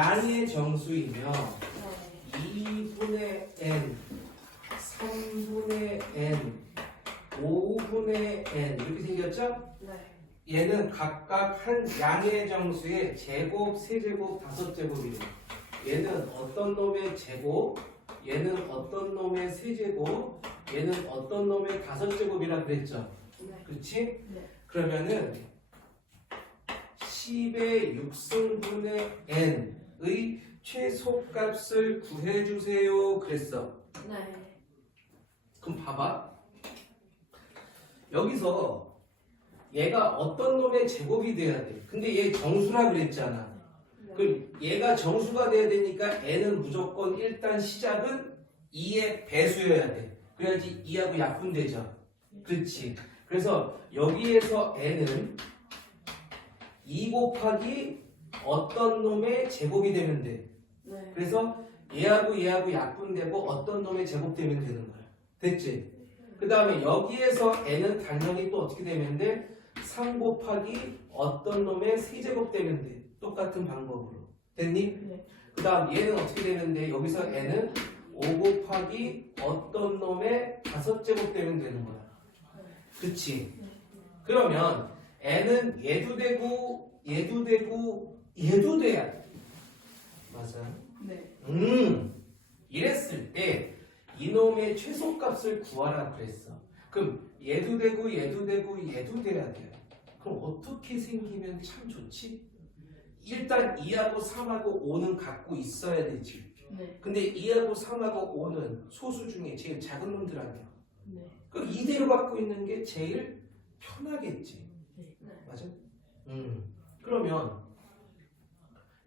양의 정수이며 2분의 n, 3분의 n, 5분의 n 이렇게 생겼죠? 얘는 각각 한 양의 정수의 제곱, 세제곱, 다섯제곱이래요. 얘는 어떤 놈의 제곱, 얘는 어떤 놈의 세제곱, 얘는 어떤 놈의 다섯제곱이라 그랬죠? 그렇지? 그러면은 10의 6승분의 n의 최소값을 구해주세요 그랬어. 그럼 봐봐. 여기서 얘가 어떤 놈의 제곱이 돼야 돼. 근데 얘 정수라 그랬잖아. 그럼 얘가 정수가 돼야 되니까 n은 무조건 일단 시작은 2의 배수여야 돼. 그래야지 2하고 약분되죠. 그렇지. 그래서 여기에서 n은 2 곱하기 어떤 놈의 제곱이 되면 돼. 그래서 얘하고 약분되고 어떤 놈의 제곱 되면 되는 거야. 됐지? 그 다음에 여기에서 n은 당연히 또 어떻게 되면 돼? 3 곱하기 어떤 놈의 세제곱 되면 돼. 똑같은 방법으로. 됐니? 그 다음 얘는 어떻게 되는데 여기서 n은 5 곱하기 어떤 놈의 다섯제곱 되면 되는 거야. 그치? 그러면 n은 얘도 되고 얘도 되고 얘도 돼야 돼. 맞아? 이랬을 때 이놈의 최소값을 구하라 그랬어. 그럼 얘도 되고 얘도 되고 얘도 돼야 돼. 그럼 어떻게 생기면 참 좋지? 일단 2하고 3하고 5는 갖고 있어야 되지. 근데 2하고 3하고 5는 소수 중에 제일 작은 놈들 아니야. 그럼 이대로 갖고 있는 게 제일 편하겠지. 맞아? 그러면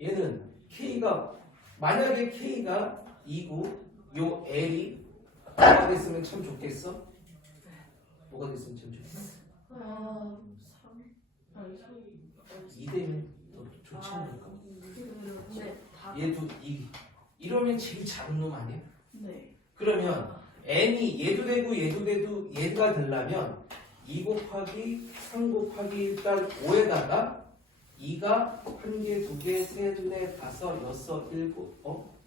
얘는 K가 만약에 K가 2고 요 L이 뭐가 됐으면 참 좋겠어? 뭐가 됐으면 참 좋겠어? 2 되면 더 좋지 않을까? 얘도 2 이러면 제일 작은 놈 아니야? 그러면 n이 얘도 되고 얘도 되고 얘가 되려면 2 곱하기 3 곱하기 일단 5에다가 2가 1개, 2개, 3, 4, 5, 6,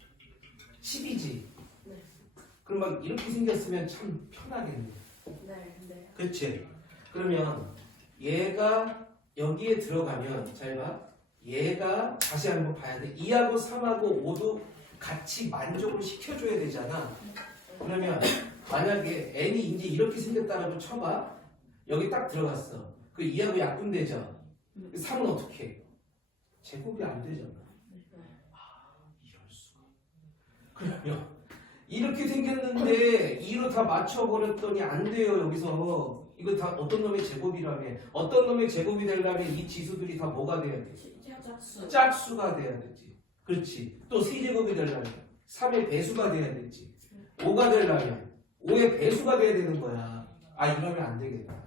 7, 10이지. 그럼 막 이렇게 생겼으면 참 편하겠네. 그치? 그러면 얘가 여기에 들어가면 잘 봐. 얘가 다시 한번 봐야 돼. 2하고 3하고 5도 같이 만족을 시켜줘야 되잖아. 그러면 만약에 n이 이제 이렇게 생겼다라고 쳐봐. 여기 딱 들어갔어. 그 2하고 약분되죠. 3은 어떻게 해? 제곱이 안 되잖아. 이럴 수가. 그러면 이렇게 생겼는데 2로 다 맞춰버렸더니 안 돼요. 여기서 이거 다 어떤 놈의 제곱이라며. 어떤 놈의 제곱이 되려면 이 지수들이 다 뭐가 돼야 되지? 짝수가 돼야 되지. 그렇지. 또 세제곱이 되려면 3의 배수가 돼야 되지. 5가 되려면 5의 배수가 돼야 되는 거야. 아 이러면 안 되겠다.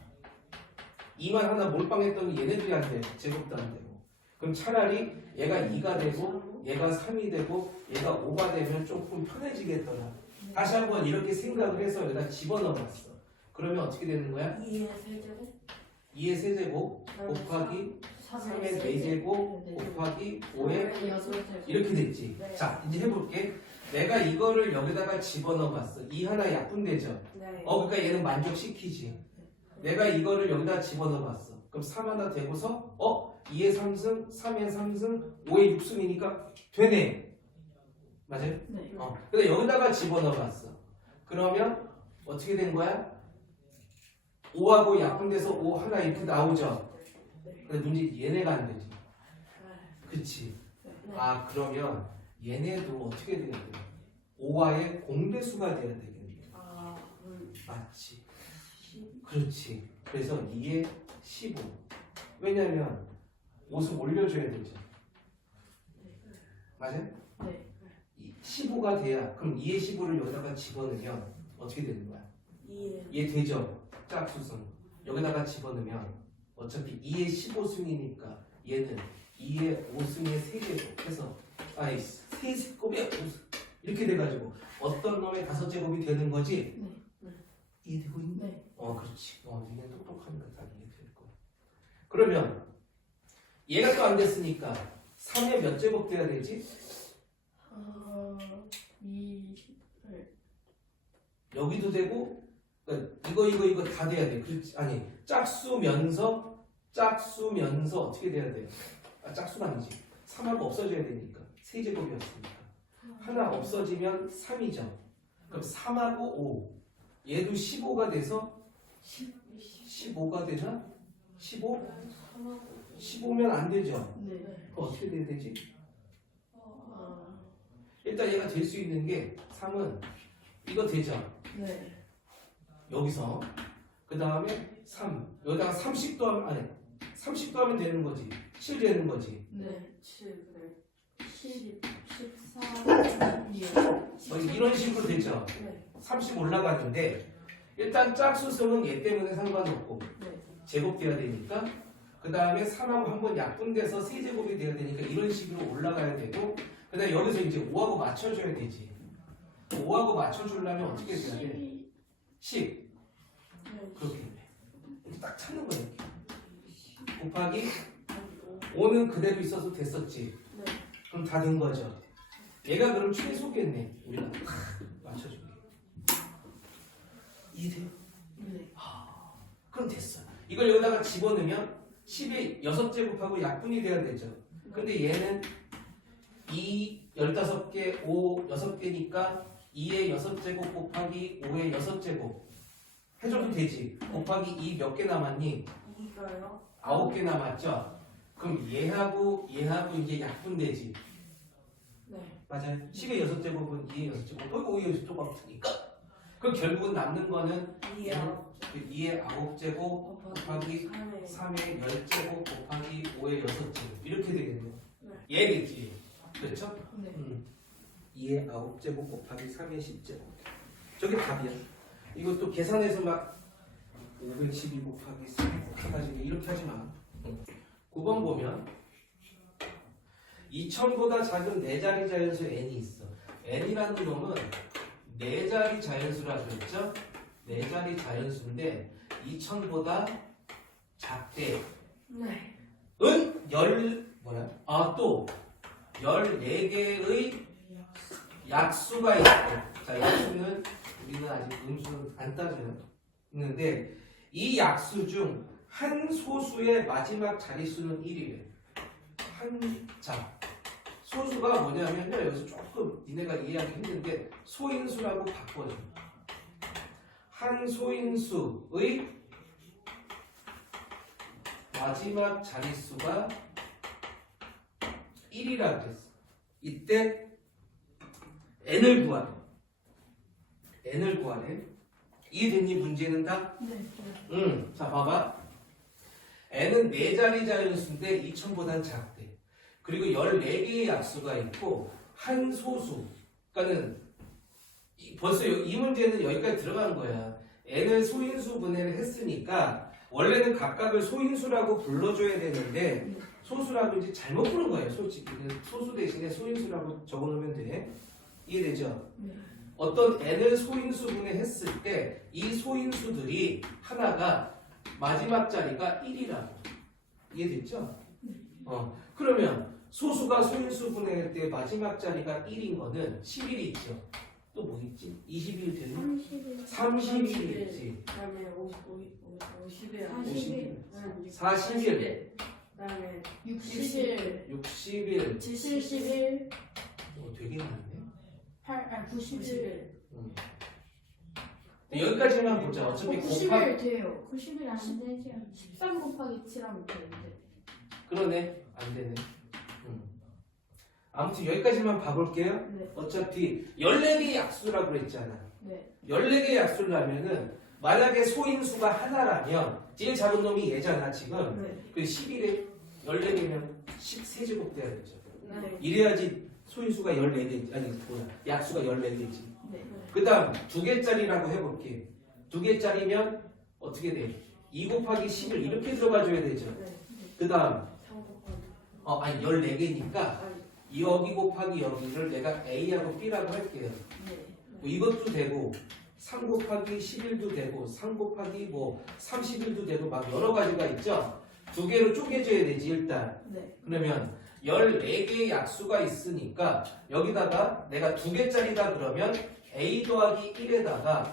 2만 하나 몰빵했더니 얘네들이 안 돼. 제곱도 안 되고. 그럼 차라리 얘가 2가 되고 얘가 3이 되고 얘가 5가 되면 조금 편해지겠더라. 다시 한번 이렇게 생각을 해서 여기다 집어넣어봤어. 그러면 어떻게 되는 거야? 2의 세제곱 곱하기 3의 4제곱 곱하기 5의 이렇게 됐지. 자 이제 해볼게. 내가 이거를 여기다가 집어넣어봤어. 2 하나 약분되죠? 그러니까 얘는 만족시키지. 내가 이거를 여기다 집어넣어봤어. 그럼 3 하나 되고서 2의 3승, 3의 3승, 5의 6승이니까 되네. 맞아요? 근데 여기다가 집어넣어봤어. 그러면 어떻게 된 거야? 5하고 약분돼서 5 하나 이렇게 나오죠? 근데 문제 얘네가 안 되지. 그치? 아 그러면 얘네도 어떻게 돼야 돼? 5와의 공배수가 돼야 되겠네. 맞지? 그렇지. 그래서 2에 15. 왜냐면 5승 올려줘야 되죠. 맞아요? 15가 돼야 그럼 2에 15를 여기다가 집어넣으면 어떻게 되는 거야? 얘 되죠? 짝수승. 여기다가 집어넣으면 어차피 2에 15승이니까 얘는 2에 5승의 3제곱 해서 아니 3제곱에 5승 이렇게 돼가지고 어떤 놈의 5제곱이 되는 거지? 이해되고 있니? 그렇지. 니네 똑똑하니까 다 이해될 거야. 그러면 얘가 또 안 됐으니까 3의 몇 제곱 돼야 되지? 28. 여기도 되고 이거 다 돼야 돼. 그렇지? 아니 짝수면서 어떻게 돼야 돼? 짝수가 아니지. 3하고 없어져야 되니까. 세제곱이었으니까. 하나 없어지면 3이죠. 그럼 3하고 5. 얘도 15가 돼서 15가 되나? 15? 15면 안 되죠. 네. 그럼 어떻게 돼야 되지? 일단 얘가 될 수 있는 게 3은 이거 되죠. 네. 여기서 그 다음에 3 여기다가 30도 하면 아니 30도 하면 되는 거지. 7 되는 거지. 네. 7 그래. 10, 14, 12. 이런 식으로 되죠. 네. 30 올라가는데 일단 짝수성은 얘 때문에 상관없고 네. 제곱돼야 되니까 그 다음에 3하고 한번 약분돼서 세제곱이 돼야 되니까 이런 식으로 올라가야 되고 그 다음에 여기서 이제 5하고 맞춰줘야 되지. 5하고 맞춰주려면 어떻게 돼야 돼? 10 네. 그렇게 돼. 딱 찾는 거야 이렇게. 곱하기 5는 그대로 있어서 됐었지. 네. 그럼 다 된 거죠. 얘가 그럼 최소겠네. 우리가 탁 맞춰줄게. 이해돼요? 네. 그럼 됐어. 이걸 여기다가 집어넣으면 10의 6제곱하고 약분이 돼야 되죠. 근데 얘는 2, 15개, 5, 6개니까 2의 6제곱 곱하기 5의 6제곱 해줘도 되지. 곱하기 2 몇 개 남았니? 이거요? 9개 남았죠? 그럼 얘하고 이제 약분되지. 네. 맞아요. 10의 6제곱은 2의 6제곱, 5의 6제곱 같으니까. 그럼 결국은 남는 거는 2의 9제곱 곱하기 3의 10제곱 곱하기 5의 6제곱 이렇게 되겠네요. 네. 얘겠지. 그렇죠? 네. 2의 9제곱 곱하기 3의 10제곱. 저게 답이야. 이것도 계산해서 막 512 곱하기 3 해가지고 이렇게 하지 마. 9번 보면 2000보다 작은 4자리 자연수 n이 있어. n이라는 놈은 4자리 자연수라고 했죠? 4자리 자연수인데 2000보다 작대. 네. 은 또 14개의 약수가 있고, 자 약수는 우리는 아직 음수는 안 따져요. 있는데 이 약수 중 한 소수의 마지막 자릿수는 1이래. 자 소수가 뭐냐면요, 여기서 조금 니네가 이해하기 힘든데 소인수라고 바꿔줘. 한 소인수의 마지막 자릿수가 1이라고 했어. 이때 n을 구하래. 이해됐니? 문제는 다? 네. 자 봐봐. n은 4자리 자연수인데 2000보단 작대. 그리고 14개의 약수가 있고 한 소수. 그러니까는 벌써 이 문제는 여기까지 들어간 거야. n을 소인수 분해를 했으니까 원래는 각각을 소인수라고 불러줘야 되는데 소수라고 이제 잘못 부른 거예요. 솔직히 소수 대신에 소인수라고 적어놓으면 돼. 이해되죠? 네. 어떤 n을 소인수 분해했을 때 이 소인수들이 하나가 마지막 자리가 1이라고. 이해됐죠? 그러면 소수가 소인수 분해할 때 마지막 자리가 1인 거는 11이 있죠. 또 뭐 있지? 20일 되는? 30일 있지. 그다음에 50일. 40일. 그다음에 60일, 60일. 70일, 되게 많네. 90일. 여기까지만 보자. 어차피 90일 돼요. 90일 안 되지. 13 곱하기 7 하면 되는데. 그러네. 안 되네. 아무튼 여기까지만 봐볼게요. 네. 어차피 14개의 약수라고 그랬잖아. 네. 14개의 약수를 하면은 만약에 소인수가 하나라면 제일 작은 놈이 얘잖아 지금. 네. 그 11에 14개면 13제곱 돼야 되죠. 네. 이래야지 소인수가 14개, 아니 뭐야, 약수가 14개지. 네. 그 다음 2개짜리라고 해볼게. 2개짜리면 어떻게 돼? 2 곱하기 10을 이렇게 들어가줘야 되죠. 네. 그 다음 3 곱하기. 아니 14개니까 아니. 여기 곱하기 여기를 내가 A하고 B라고 할게요. 네. 뭐 이것도 되고 3 곱하기 11도 되고 3 곱하기 뭐 31도 되고 막 여러 가지가 있죠. 2개로 쪼개줘야 되지 일단. 네. 그러면 14개의 약수가 있으니까 여기다가 내가 2개짜리다 그러면 a 더하기 1에다가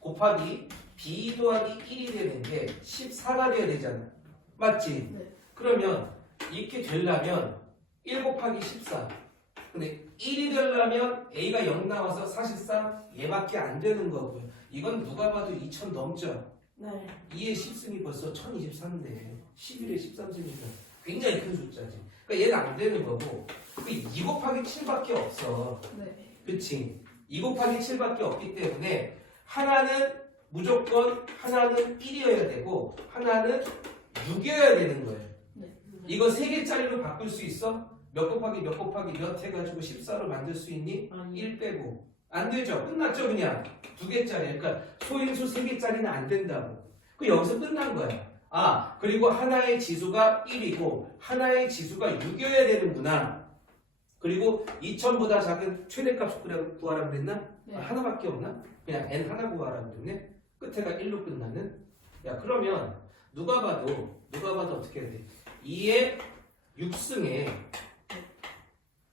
곱하기 b 더하기 1이 되는 게 14가 돼야 되잖아. 맞지? 네. 그러면 이렇게 되려면 1 곱하기 14. 근데 1이 되려면 a가 0 나와서 사실상 얘밖에 안 되는 거고요. 이건 누가 봐도 2000 넘죠? 네. 2의 10승이 벌써 1023인데 11의 13승이니까 굉장히 큰 숫자지. 그러니까 얘는 안 되는 거고 2 곱하기 7밖에 없어. 네. 그치? 2 곱하기 7밖에 없기 때문에 하나는 무조건 하나는 1이어야 되고 하나는 6이어야 되는 거예요. 이거 3개짜리로 바꿀 수 있어? 몇 곱하기 몇 곱하기 몇 해가지고 14로 만들 수 있니? 아니. 1 빼고 안 되죠? 끝났죠 그냥 2개짜리. 그러니까 소인수 3개짜리는 안 된다고. 그 여기서 끝난 거야. 아 그리고 하나의 지수가 1이고 하나의 지수가 6이어야 되는구나. 그리고 2000보다 작은 최대값 구하라 그랬나? 네. 아, 하나밖에 없나? 그냥 n 하나 구하라 그랬네. 끝에가 1로 끝나는. 야 그러면 누가 봐도 어떻게 해야 돼? 2의 6승에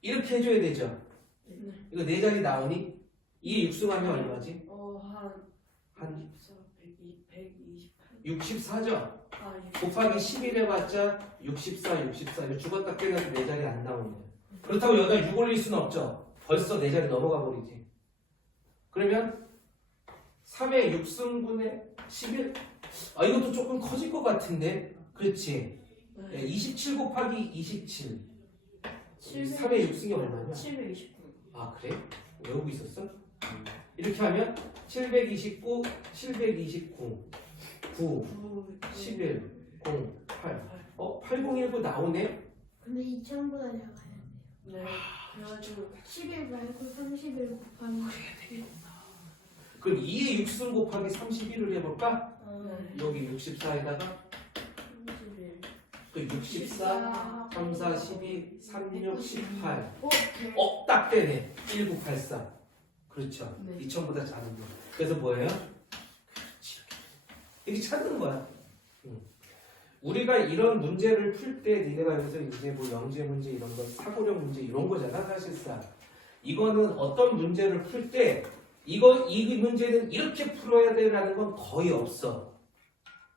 이렇게 해줘야 되죠. 네. 이거 4자리 나오니? 2의 6승하면 얼마지? 한 128. 64죠? 아, 곱하기 11 해봤자 64 이거 죽었다 깨어나도 4자리 안 나오는 거예요. 그렇다고 여기다 6 올릴 수는 없죠. 벌써 4자리 넘어가 버리지. 그러면 3의 6승분의 11? 아 이것도 조금 커질 것 같은데 그렇지? 네. 27 곱하기 27 3의 6승이 얼마냐? 729. 아 그래? 외우고 있었어? 이렇게 하면 729, 729, 9, 11, 0, 8 8019 나오네? 근데 2000보다 작아야 돼요. 네. 그래가지고 11 말고 31 곱하면 그럼 2의 6승 곱하기 31을 해볼까? 네. 여기 64에다가 31. 그 64, 3, 4, 12, 3, 6, 18 딱 되네 1984 그렇죠 네. 2000보다 작은 거 그래서 뭐예요? 그렇지 이렇게 찾는 거야 우리가 이런 문제를 풀 때 니네가 여기서 이제 뭐 영재 문제 이런 거 사고력 문제 이런 거잖아 사실상 이거는 어떤 문제를 풀 때 이 문제는 이렇게 풀어야 되라는 건 거의 없어.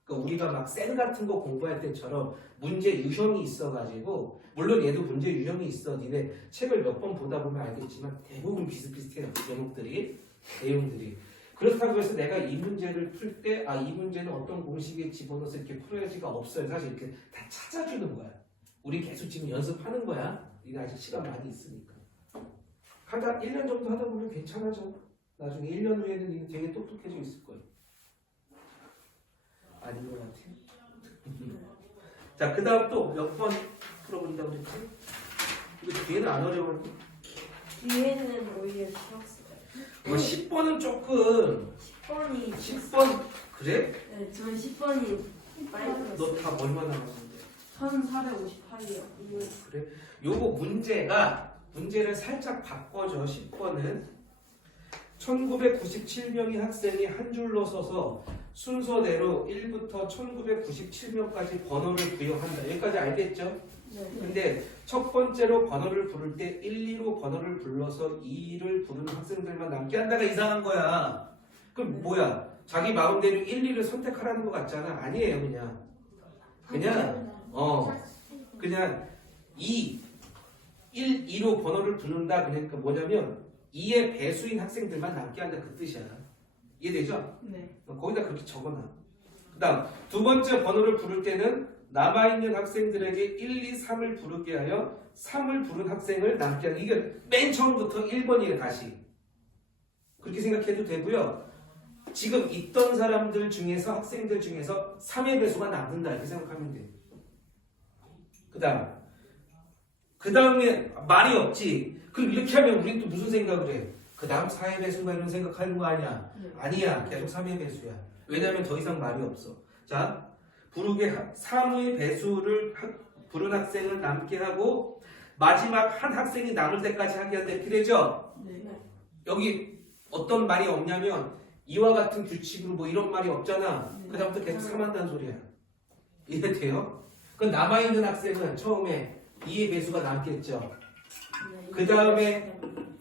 그러니까 우리가 막 쌤 같은 거 공부할 때처럼 문제 유형이 있어가지고 물론 얘도 문제 유형이 있어. 니네 책을 몇 번 보다 보면 알겠지만 대부분 비슷비슷해요. 내용들이. 그렇다고 해서 내가 이 문제를 풀 때 이 문제는 어떤 공식에 집어넣어서 이렇게 풀어야지가 없어요. 사실 이렇게 다 찾아주는 거야. 우리 계속 지금 연습하는 거야. 니네 아직 시간 많이 있으니까. 하다 1년 정도 하다 보면 괜찮아져. 나중에 1년 후에는 니는 되게 똑똑해져 있을 거예요. 아닌 것 같아. 자, 그 다음 또 몇 번 풀어본다고 그랬지? 이거 뒤에는 안 어려워. 뒤에는 오히려 쉬웠어요. 뭐 10번은 조금 10번이 10번 그래? 네, 저는 10번이 많이 너 풀었어요. 답 얼마 남았는데? 1458이요. 그래? 요거 문제를 살짝 바꿔줘. 10번은 1997명의 학생이 한 줄로 서서 순서대로 1부터 1997명까지 번호를 부여한다. 여기까지 알겠죠? 네. 근데 첫 번째로 번호를 부를 때 1, 2로 번호를 불러서 2를 부르는 학생들만 남게 한다가 이상한 거야. 그럼 뭐야? 자기 마음대로 1, 2를 선택하라는 것 같잖아. 아니에요, 그냥 2, 1, 2로 번호를 부른다. 그러니까 뭐냐면 2의 배수인 학생들만 남게 한다. 그 뜻이야. 이해되죠? 네. 거기다 그렇게 적어놔. 그 다음 두 번째 번호를 부를 때는 남아있는 학생들에게 1, 2, 3을 부르게 하여 3을 부른 학생을 남게 하는 이게 맨 처음부터 1번이에요. 다시 그렇게 생각해도 되고요. 지금 있던 사람들 중에서 학생들 중에서 3의 배수가 남는다 이렇게 생각하면 돼. 그 다음에 말이 없지. 그럼 이렇게 하면 우린 또 무슨 생각을 해? 그 다음 4의 배수가 이런 생각하는 거 아니야? 네. 아니야. 계속 3의 배수야. 왜냐면 더 이상 말이 없어. 자, 부르게 3의 배수를 부른 학생을 남게 하고 마지막 한 학생이 남을 때까지 하게 한다. 이렇게 되죠? 네. 여기 어떤 말이 없냐면 이와 같은 규칙으로 뭐 이런 말이 없잖아. 네. 그 다음부터 계속 3한다는 소리야. 이해돼요? 그 남아있는 학생은 처음에 2의 배수가 남겠죠. 네, 그 다음에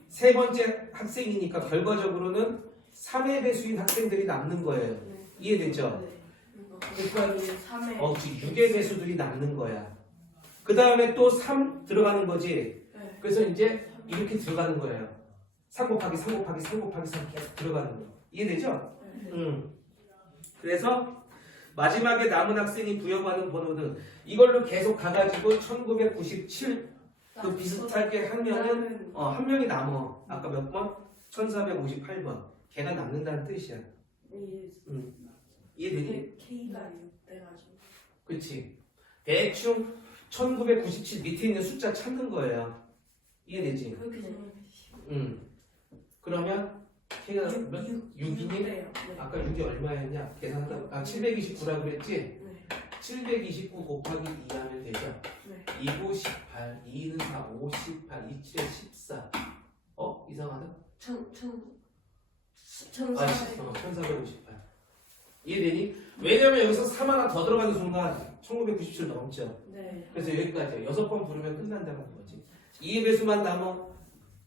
세 번째 학생이니까 결과적으로는 3의 배수인 학생들이 남는 거예요. 네. 이해되죠? 그러니까 3에 6의 배수들이 남는 거야. 그 다음에 또 3 들어가는 거지. 네. 그래서 이제 이렇게 들어가는 거예요. 3 곱하기 3 곱하기 3 곱하기 3 계속 들어가는 거. 이해되죠? 네. 그래서 마지막에 남은 학생이 부여받은 번호는 이걸로 계속 가가지고 1997 그 비슷하게 한 명은 한 명이 남어. 아까 몇 번? 1458번. 걔가 남는다는 뜻이야. 이해되니? K가 6돼가지고 그렇지. 대충 1997 밑에 있는 숫자 찾는 거예요. 이해되지? 그렇게 생각하시죠. 그러면 걔가 몇? 6이니? 아까 6이 얼마였냐? 계산하다. 729라고 그랬지? 네. 729 곱하기 2 하면 되죠? 네. 2, 9, 18, 2는 4, 5, 18, 2, 7에 14. 이상하다? 1458. 이해되니? 왜냐면 여기서 3 하나 더 들어가는 순간 1997 넘죠. 네. 그래서 여기까지 6번 부르면 끝난다는 거지. 2의 배수만 남어.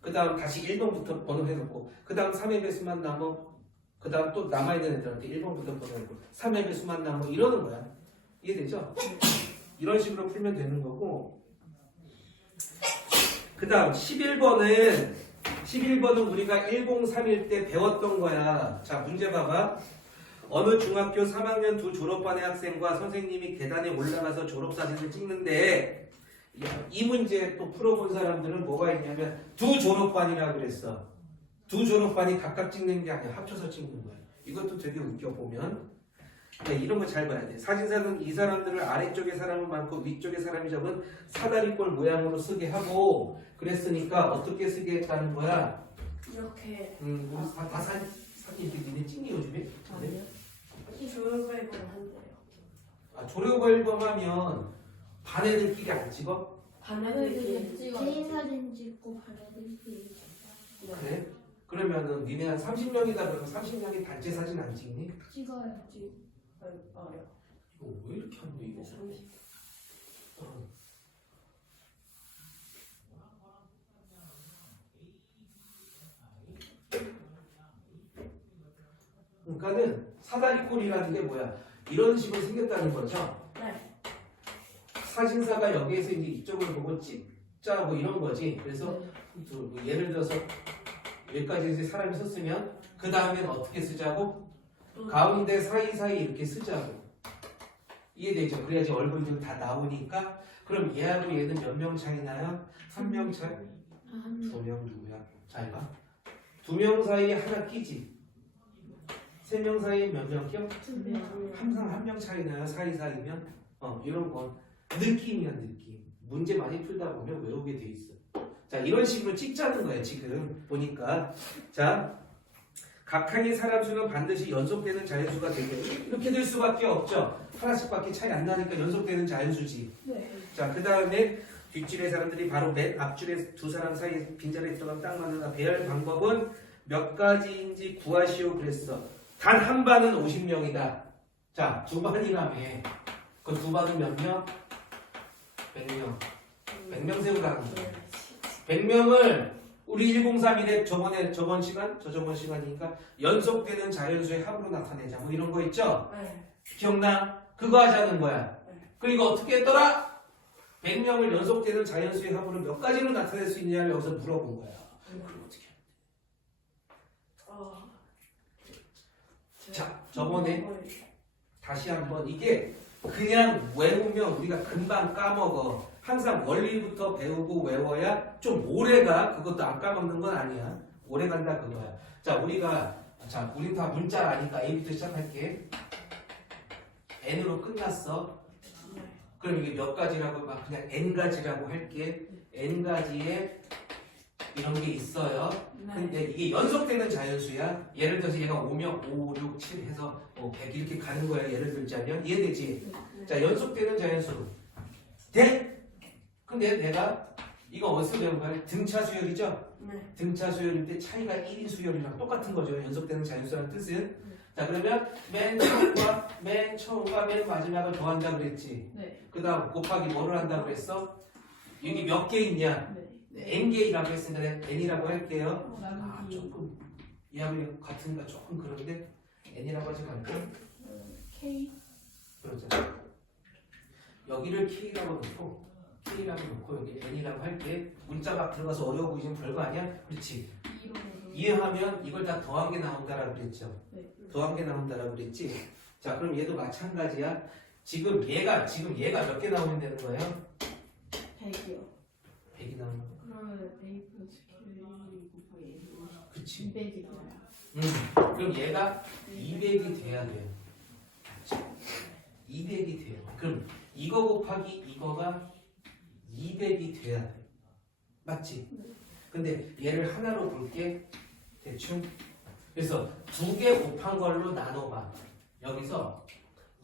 그 다음 다시 1번부터 번호 해놓고 그 다음 3의 배수만 남어. 그 다음 또 남아있는 애들한테 1번부터 번호 해놓고 3의 배수만 남어. 이러는 거야. 이해되죠? 이런 식으로 풀면 되는 거고 그 다음 11번은 우리가 1031 때 배웠던 거야. 자, 문제 봐봐. 어느 중학교 3학년 두 졸업반의 학생과 선생님이 계단에 올라가서 졸업사진을 찍는데 이 문제 또 풀어본 사람들은 뭐가 있냐면 두 졸업반이라고 그랬어. 두 졸업반이 각각 찍는 게 아니야. 합쳐서 찍는 거야. 이것도 되게 웃겨보면 이런 거 잘 봐야 돼. 사진사는 이 사람들을 아래쪽에 사람은 많고 위쪽에 사람이 적은 사다리꼴 모양으로 쓰게 하고 그랬으니까 어떻게 쓰게 했다는 거야? 이렇게 우리 다 사진 이렇게 니네 찍니 요즘에? 아니요. 이 졸업앨범 한대요. 조력 앨범하면 반 애들끼리 안 찍어? 반애들끼리 개인 사진 찍고 반애들끼리 그래? 그러면은 니네 한 30명이다 그러면 30명이 단체 사진 안 찍니? 찍어요. 어려. 이거 왜 이렇게 하는데 이거? 30. 그러니까는 사다리꼴이라는 게 뭐야? 이런 식으로 생겼다는 거죠. 네. 사진사가 여기에서 이제 이쪽을 보고 찍자 뭐 이런 거지. 그래서 뭐 예를 들어서 여기까지 이제 사람이 섰으면 그 다음에는 어떻게 쓰자고? 가운데 사이사이 이렇게 쓰자고. 이해되죠? 그래야지 얼굴이 좀 다 나오니까. 그럼 얘하고 얘는 몇 명 차이 나요? 3명 차이? 2명 누구야? 잘 봐. 2명 사이에 하나 끼지. 3명 사이에 몇 명 껴? 항상 1명 차이 나요. 사이사이면. 이런 건 느낌이야 느낌. 문제 많이 풀다 보면 외우게 돼 있어. 자, 이런 식으로 찍자는 거예요. 지금 보니까. 자, 각항의 사람 수는 반드시 연속되는 자연수가 되게 이렇게 될 수밖에 없죠. 하나씩밖에 차이 안 나니까 연속되는 자연수지. 네. 자, 그 다음에 뒷줄의 사람들이 바로 맨 앞줄에 두 사람 사이에 빈자리에 들어가면 딱 맞는다. 배열 방법은 몇 가지인지 구하시오 그랬어. 단 한 반은 50명이다. 자, 두 반이라며. 그 두 반은 몇 명? 100명. 100명 세우라는 거야. 100명을 우리 1031에 저번 시간, 저번 시간이니까 연속되는 자연수의 합으로 나타내자. 뭐 이런 거 있죠? 네. 기억나? 그거 하자는 거야. 네. 그리고 어떻게 했더라? 100명을 연속되는 자연수의 합으로 몇 가지로 나타낼 수 있냐를 여기서 물어본 거야. 그럼 어떻게 해? 자, 저번에 다시 한번 이게 그냥 외우면 우리가 금방 까먹어. 항상 원리부터 배우고 외워야 좀 오래가. 그것도 안 까먹는 건 아니야. 오래 간다 그거야. 자, 우린 다 문자 아니까 A부터 시작할게. N으로 끝났어. 그럼 이게 몇 가지라고 막 그냥 N 가지라고 할게. N 가지의 이런 게 있어요. 근데 이게 연속되는 자연수야. 예를 들어서 얘가 5명 5, 6, 7 해서 100 이렇게 가는 거야. 예를 들자면 이해되지? 자, 연속되는 자연수 돼? 근데 내가 이거 어디서 배운 거야? 등차 수열이죠? 네. 등차 수열일 때 차이가 1인 수열이랑 똑같은 거죠. 연속되는 자연수라는 뜻은. 자, 그러면 맨 처음과 맨 마지막을 더한다 그랬지. 네. 그 다음 곱하기 뭐를 한다고 그랬어? 여기 몇 개 있냐? 네. n개라고 했으니까 내가 n이라고 할게요. 아, 나누기 조금 이하고 같은가 조금 그런데 n이라고 하지 말고 K 그러자. 여기를 k라고 놓고 여기 n이라고 할게. 문자 막 들어가서 어려워 보이지만 별거 아니야? 그렇지. 2로 이해하면 이걸 다 더한 게 나온다라고 그랬죠. 네. 더한 게 나온다라고 그랬지. 자, 그럼 얘도 마찬가지야. 지금 얘가 몇 개 나오면 되는 거예요? 100이요. 100이 나오는 거. 그러면 A 플러스 K 곱하기 A 그치. 200이 돼요. 그럼 얘가 200이 돼야 돼요. 200이 돼요. 그럼 이거 곱하기 이거가 200이 돼야 돼. 맞지? 근데 얘를 하나로 볼게. 대충. 그래서 2개 곱한 걸로 나눠봐. 여기서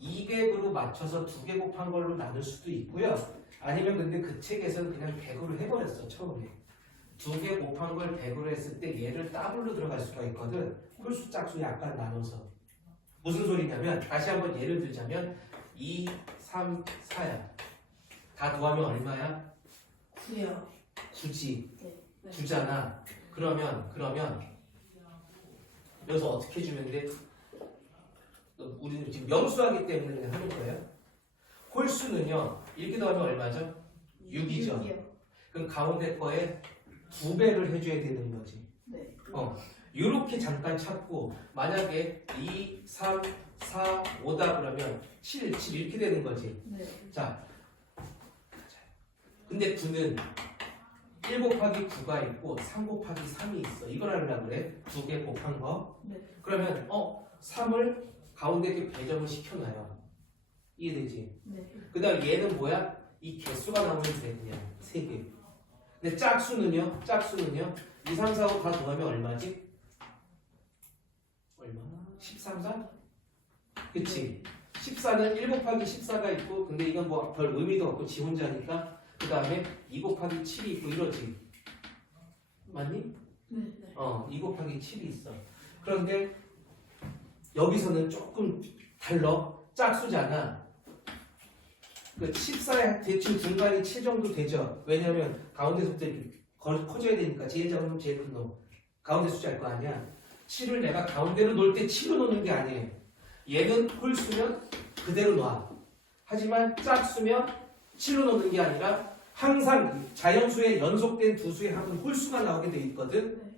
200으로 맞춰서 2개 곱한 걸로 나눌 수도 있고요. 아니면 근데 그 책에서는 그냥 100으로 해버렸어, 처음에. 2개 곱한 걸 100으로 했을 때 얘를 더블로 들어갈 수가 있거든. 홀수 짝수 약간 나눠서. 무슨 소리냐면 다시 한번 예를 들자면 2, 3, 4야. 다 더하면 얼마야? 9요. 9지. 네. 9잖아. 그러면 여기서 어떻게 주면 돼? 우리는 지금 명수하기 때문에 그냥 하는 거예요. 홀수는요. 이렇게 더하면 얼마죠? 6이죠. 6이요. 그럼 가운데 거에 2배를 해줘야 되는 거지. 네. 이렇게 잠깐 찾고 만약에 2, 3, 4, 5다 그러면 7 이렇게 되는 거지. 네. 자, 근데 9는 1 곱하기 9가 있고 3 곱하기 3이 있어. 이걸 하려고 그래. 2개 곱한 거. 네. 그러면 3을 가운데 이렇게 배정을 시켜놔요. 이해되지? 네. 그 다음 얘는 뭐야? 이 개수가 나오면 돼 그냥 3개. 근데 짝수는요? 2, 3, 4, 5 다 더하면 얼마지? 얼마? 13, 4? 그치? 14는 1 곱하기 14가 있고 근데 이건 뭐 별 의미도 없고 지 혼자니까 그 다음에 2 곱하기 7이 있고 이러지. 맞니? 네. 2 곱하기 7이 있어. 그런데 여기서는 조금 달라. 짝수잖아. 그 14에 대충 중간이 7 정도 되죠. 왜냐면 가운데서부터 이렇게 커져야 되니까 제일 작은 놈 제일 큰 놈. 가운데 숫자일 거 아니야. 7을 내가 가운데로 놓을 때 7로 놓는 게 아니에요. 얘는 홀수면 그대로 놔. 하지만 짝수면 7로 놓는 게 아니라 항상 자연수의 연속된 두 수의 합은 홀수가 나오게 돼 있거든. 네.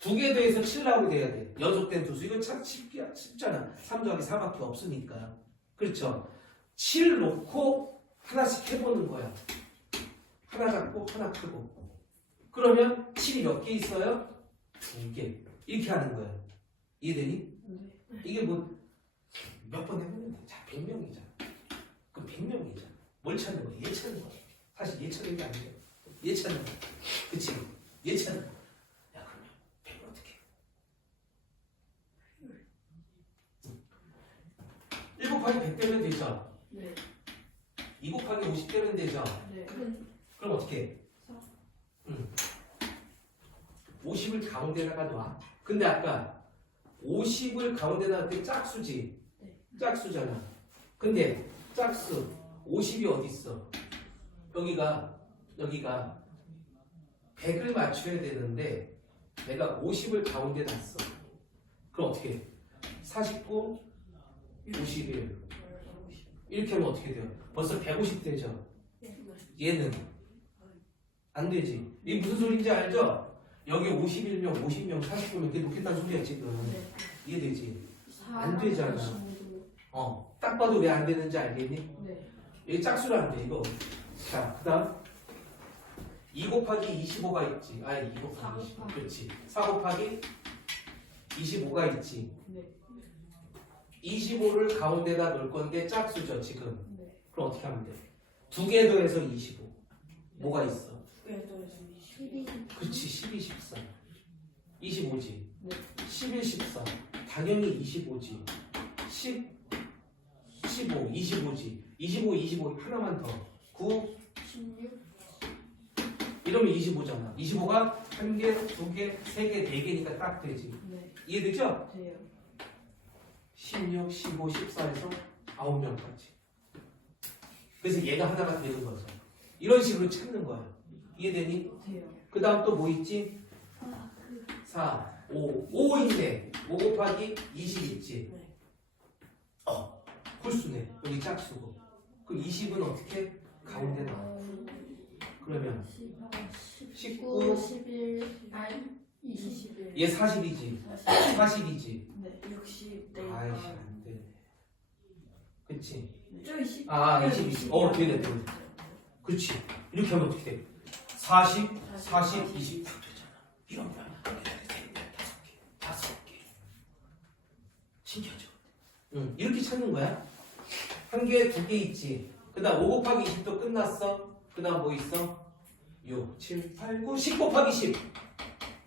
2개 더해서 7 나오게 돼야 돼. 연속된 두 수. 이건 참 쉽잖아. 3 더하기 4밖에 없으니까. 그렇죠. 7 놓고 하나씩 해보는 거야. 하나 작고 하나 크고. 그러면 7이 몇 개 있어요? 2개. 이렇게 하는 거야. 이해되니? 네. 이게 뭐 몇 번 해보면 돼. 자, 100명이잖아. 그럼 100명이잖아. 뭘 찾는 거야? 얘 찾는 거야. 사실 얘 찾는 게 아니에요. 얘 찾는 거야. 그치? 얘 찾는 거야. 야, 그러면 100을 어떻게 해? 1 곱하기 100 되면 되죠? 네. 2 곱하기 50 되면 되죠? 네. 그럼 어떻게 해? 50을 가운데다가 놔. 근데 아까 50을 가운데다 놨더니 짝수지? 네. 짝수잖아. 근데 짝수 50이 어디 있어? 여기가 100을 맞춰야 되는데 내가 50을 가운데 놨어. 그럼 어떻게 해? 49, 51 이렇게 하면 어떻게 돼요? 벌써 150 되죠? 얘는 안 되지. 이게 무슨 소리인지 알죠? 여기 51명, 50명, 49명 이렇게 놓겠다는 소리야 지금. 네. 이해되지? 안 되잖아. 45도. 딱 봐도 왜 안 되는지 알겠니? 네. 이게 짝수로 안 돼, 이거. 자, 그 다음. 2 곱하기 25가 있지. 2 곱하기 25. 그렇지. 4 곱하기 25가 있지. 네. 25를 가운데다 놓을 건데 짝수죠, 지금. 네. 그럼 어떻게 하면 돼? 2개 더해서 25. 뭐가 있어? 2개 더해서 20. 그렇지, 12, 14. 25지. 네. 11, 14. 당연히 25지. 10, 15, 25지. 25 하나만 더. 9, 16. 이러면 25잖아. 25가 1개, 2개, 3개, 4개니까 딱 되지. 네. 이해되죠? 돼요. 16, 15, 14에서 9명까지. 그래서 얘가 하나가 되는 거죠. 이런 식으로 찾는 거야. 이해되니? 돼요. 그 다음 또 뭐 있지? 아, 4, 5 있네. 5 곱하기 20 있지? 네. 홀수네. 여기 짝수고. 그럼 20은 어떻게? 가운데 나와. 그러면 19, 11, 아니 21. 얘 40이지? 40이지? 네. 60. 네. 아이씨 안 되네. 그치? 저 20. 아 20이지. 되네 되네. 그렇지. 이렇게 하면 어떻게 돼? 40, 40, 20 딱 되잖아. 이런 거야. 5개. 신기하죠? 응. 이렇게 찾는 거야. 한 개에 2개 있지. 그 다음 5 곱하기 20도 끝났어. 그 다음 뭐 있어? 6, 7, 8, 9, 10 곱하기 10.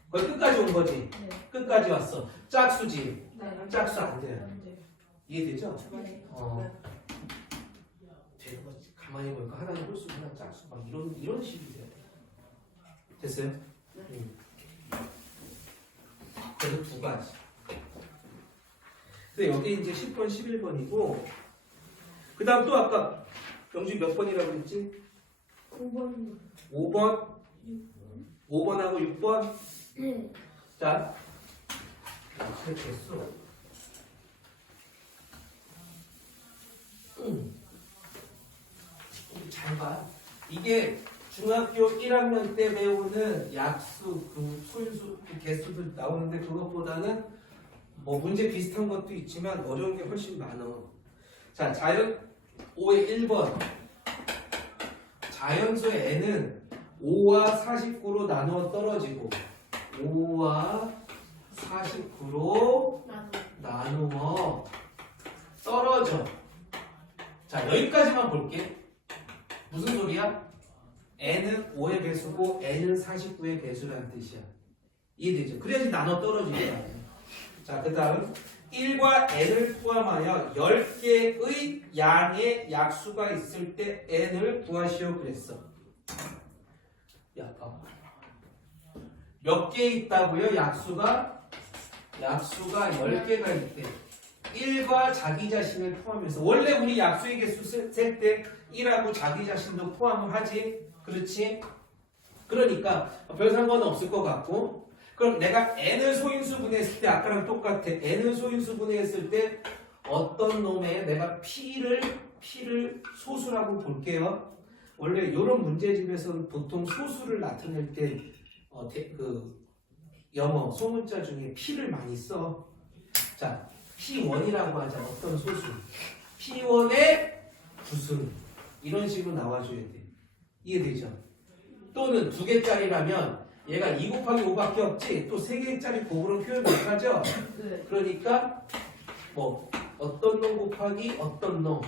거의 끝까지 온 거지. 네. 끝까지 왔어. 짝수지. 네. 짝수 안 돼. 안 돼요. 이해되죠? 네. 되는 거지. 가만히 보니까 하나는 홀수, 하나 짝수, 막 이런 식이 돼야 돼. 됐어요? 네. 응. 그래서 두 가지. 근데 여기 이제 10번, 11번이고, 그 다음 또 아까 영주 몇 번이라고 그랬지? 5번. 5번, 5번하고 6번. 네. 자, 이렇게 됐어. 잘 봐. 이게 중학교 1학년 때 배우는 약수, 그 소인수, 그 개수들 나오는데 그것보다는 뭐 문제 비슷한 것도 있지만 어려운 게 훨씬 많어. 자, 자연 5의 1번. 자연수의 n은 5와 49로 나누어 떨어지고 5와 49로 나누어 떨어져. 자, 여기까지만 볼게. 무슨 소리야? n은 5의 배수고 n은 49의 배수라는 뜻이야. 이해되죠? 그래야지 나눠 떨어지는 거야. 자, 그 다음 1과 n을 포함하여 10개의 양의 약수가 있을 때 n을 구하시오 그랬어. 야, 봐봐. 몇 개 있다고요? 약수가 10개가 있대. 1과 자기 자신을 포함해서 원래 우리 약수의 개수 셀 때 1하고 자기 자신도 포함을 하지. 그렇지? 그러니까 별 상관은 없을 것 같고, 그럼 내가 n을 소인수 분해했을 때 아까랑 똑같아. n을 소인수 분해했을 때 어떤 놈에 내가 p를 소수라고 볼게요. 원래 이런 문제집에서는 보통 소수를 나타낼 때 그 영어 소문자 중에 p를 많이 써. 자, P1이라고 하자. 어떤 소수. P1의 구승. 이런 식으로 나와줘야 돼. 이해되죠? 또는 2개짜리라면 얘가 2 곱하기 5밖에 없지. 또 3개짜리 곱으로 표현 못하죠? 네. 그러니까 뭐 어떤 놈 곱하기 어떤 놈.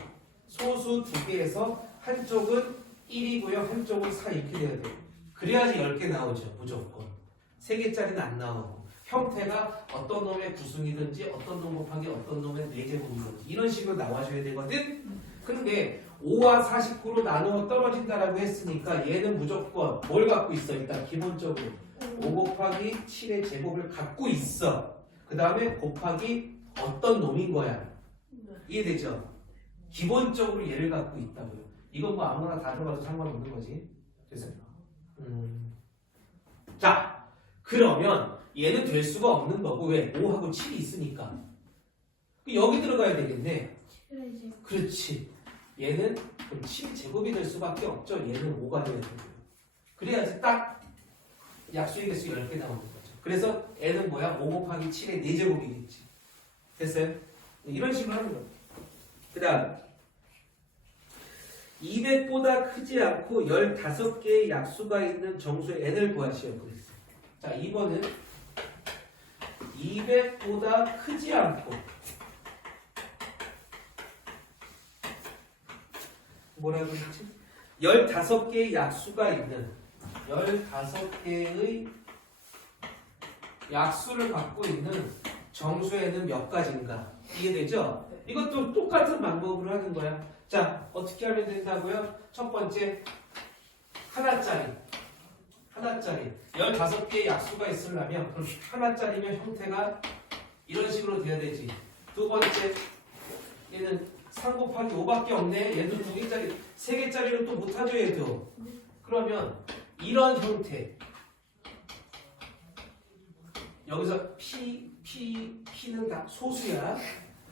소수 2개에서 한쪽은 1이고요. 한쪽은 4 이렇게 돼야 돼. 그래야지 10개 나오죠. 무조건. 3개짜리는 안 나오고. 형태가 어떤 놈의 구승이든지 어떤 놈 곱하기 어떤 놈의 4제곱이든지 이런 식으로 나와줘야 되거든. 근데 5와 49로 나누어 떨어진다라고 했으니까 얘는 무조건 뭘 갖고 있어? 일단 기본적으로 5 곱하기 7의 제곱을 갖고 있어. 그 다음에 곱하기 어떤 놈인 거야. 이해되죠? 기본적으로 얘를 갖고 있다고요. 이건 뭐 아무나 다 들어가도 상관없는 거지. 됐어요? 자, 그러면 얘는 될 수가 없는 거고. 왜? 5하고 7이 있으니까. 여기 들어가야 되겠네. 그렇지. 얘는 그럼 7제곱이 될 수밖에 없죠. 얘는 5가 돼야 되고요. 그래야지 딱 약수의 개수 10개 나오는 거죠. 그래서 n은 뭐야? 5 곱하기 7의 4제곱이겠지. 됐어요? 이런 식으로 하는 거예요. 그 다음 200보다 크지 않고 15개의 약수가 있는 정수의 n을 구하시오 그랬어요. 자, 2번은 200보다 크지 않고 뭐라고 했지? 15개의 약수가 있는 15개의 약수를 갖고 있는 정수에는 몇 가지인가? 이해되죠? 이것도 똑같은 방법으로 하는 거야. 자, 어떻게 하면 된다고요? 첫 번째, 하나짜리 15개의 약수가 있으려면 그럼 하나짜리면 형태가 이런 식으로 돼야 되지. 두 번째, 얘는 3 곱하기 5밖에 없네. 얘도 2개짜리, 3개짜리는 또 못하죠 얘도. 그러면 이런 형태. 여기서 P는 다 소수야.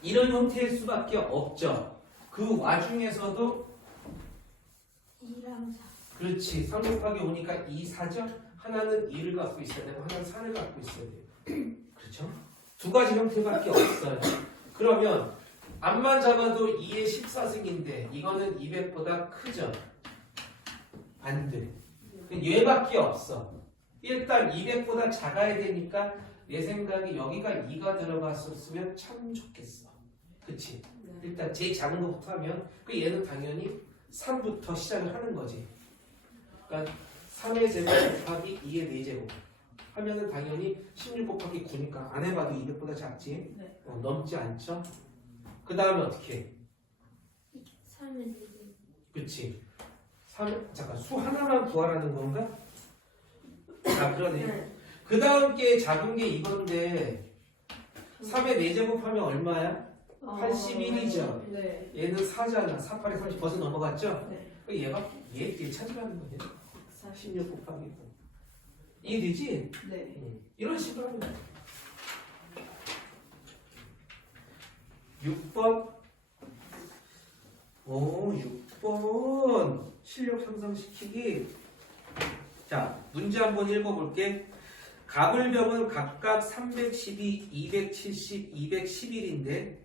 이런 형태일 수밖에 없죠. 그 와중에서도 2랑 4. 그렇지. 3 곱하기 5니까 2, 4죠? 하나는 2를 갖고 있어야 되고 하나는 4를 갖고 있어야 돼요. 그렇죠? 두 가지 형태밖에 없어요. 그러면 앞만 잡아도 2의 14승인데 이거는 200보다 크죠? 안 돼. 얘밖에 없어. 일단 200보다 작아야 되니까 내 생각에 여기가 2가 들어갔었으면 참 좋겠어. 그치? 일단 제일 작은 것부터 하면 그 얘는 당연히 3부터 시작을 하는 거지. 그러니까 3의 제곱 곱하기 2의 4제곱 하면은 당연히 16 곱하기 9니까 안 해봐도 200보다 작지? 네. 넘지 않죠? 그 다음에 어떻게 해? 3은 4. 그치? 잠깐 수 하나만 구하라는 건가? 아 그러네. 네. 그 다음 게 작은 게 이건데 3의 4제곱 하면 얼마야? 81이죠. 네. 얘는 4잖아. 4, 8에 30 벌써 넘어갔죠? 네. 얘 찾으라는 거냐? 16 곱하기 9. 이해되지? 네. 이런 식으로 하면 돼. 6번. 오, 6번. 실력 향상시키기. 자, 문제 한번 읽어볼게. 갑을병은 각각 312, 270, 211인데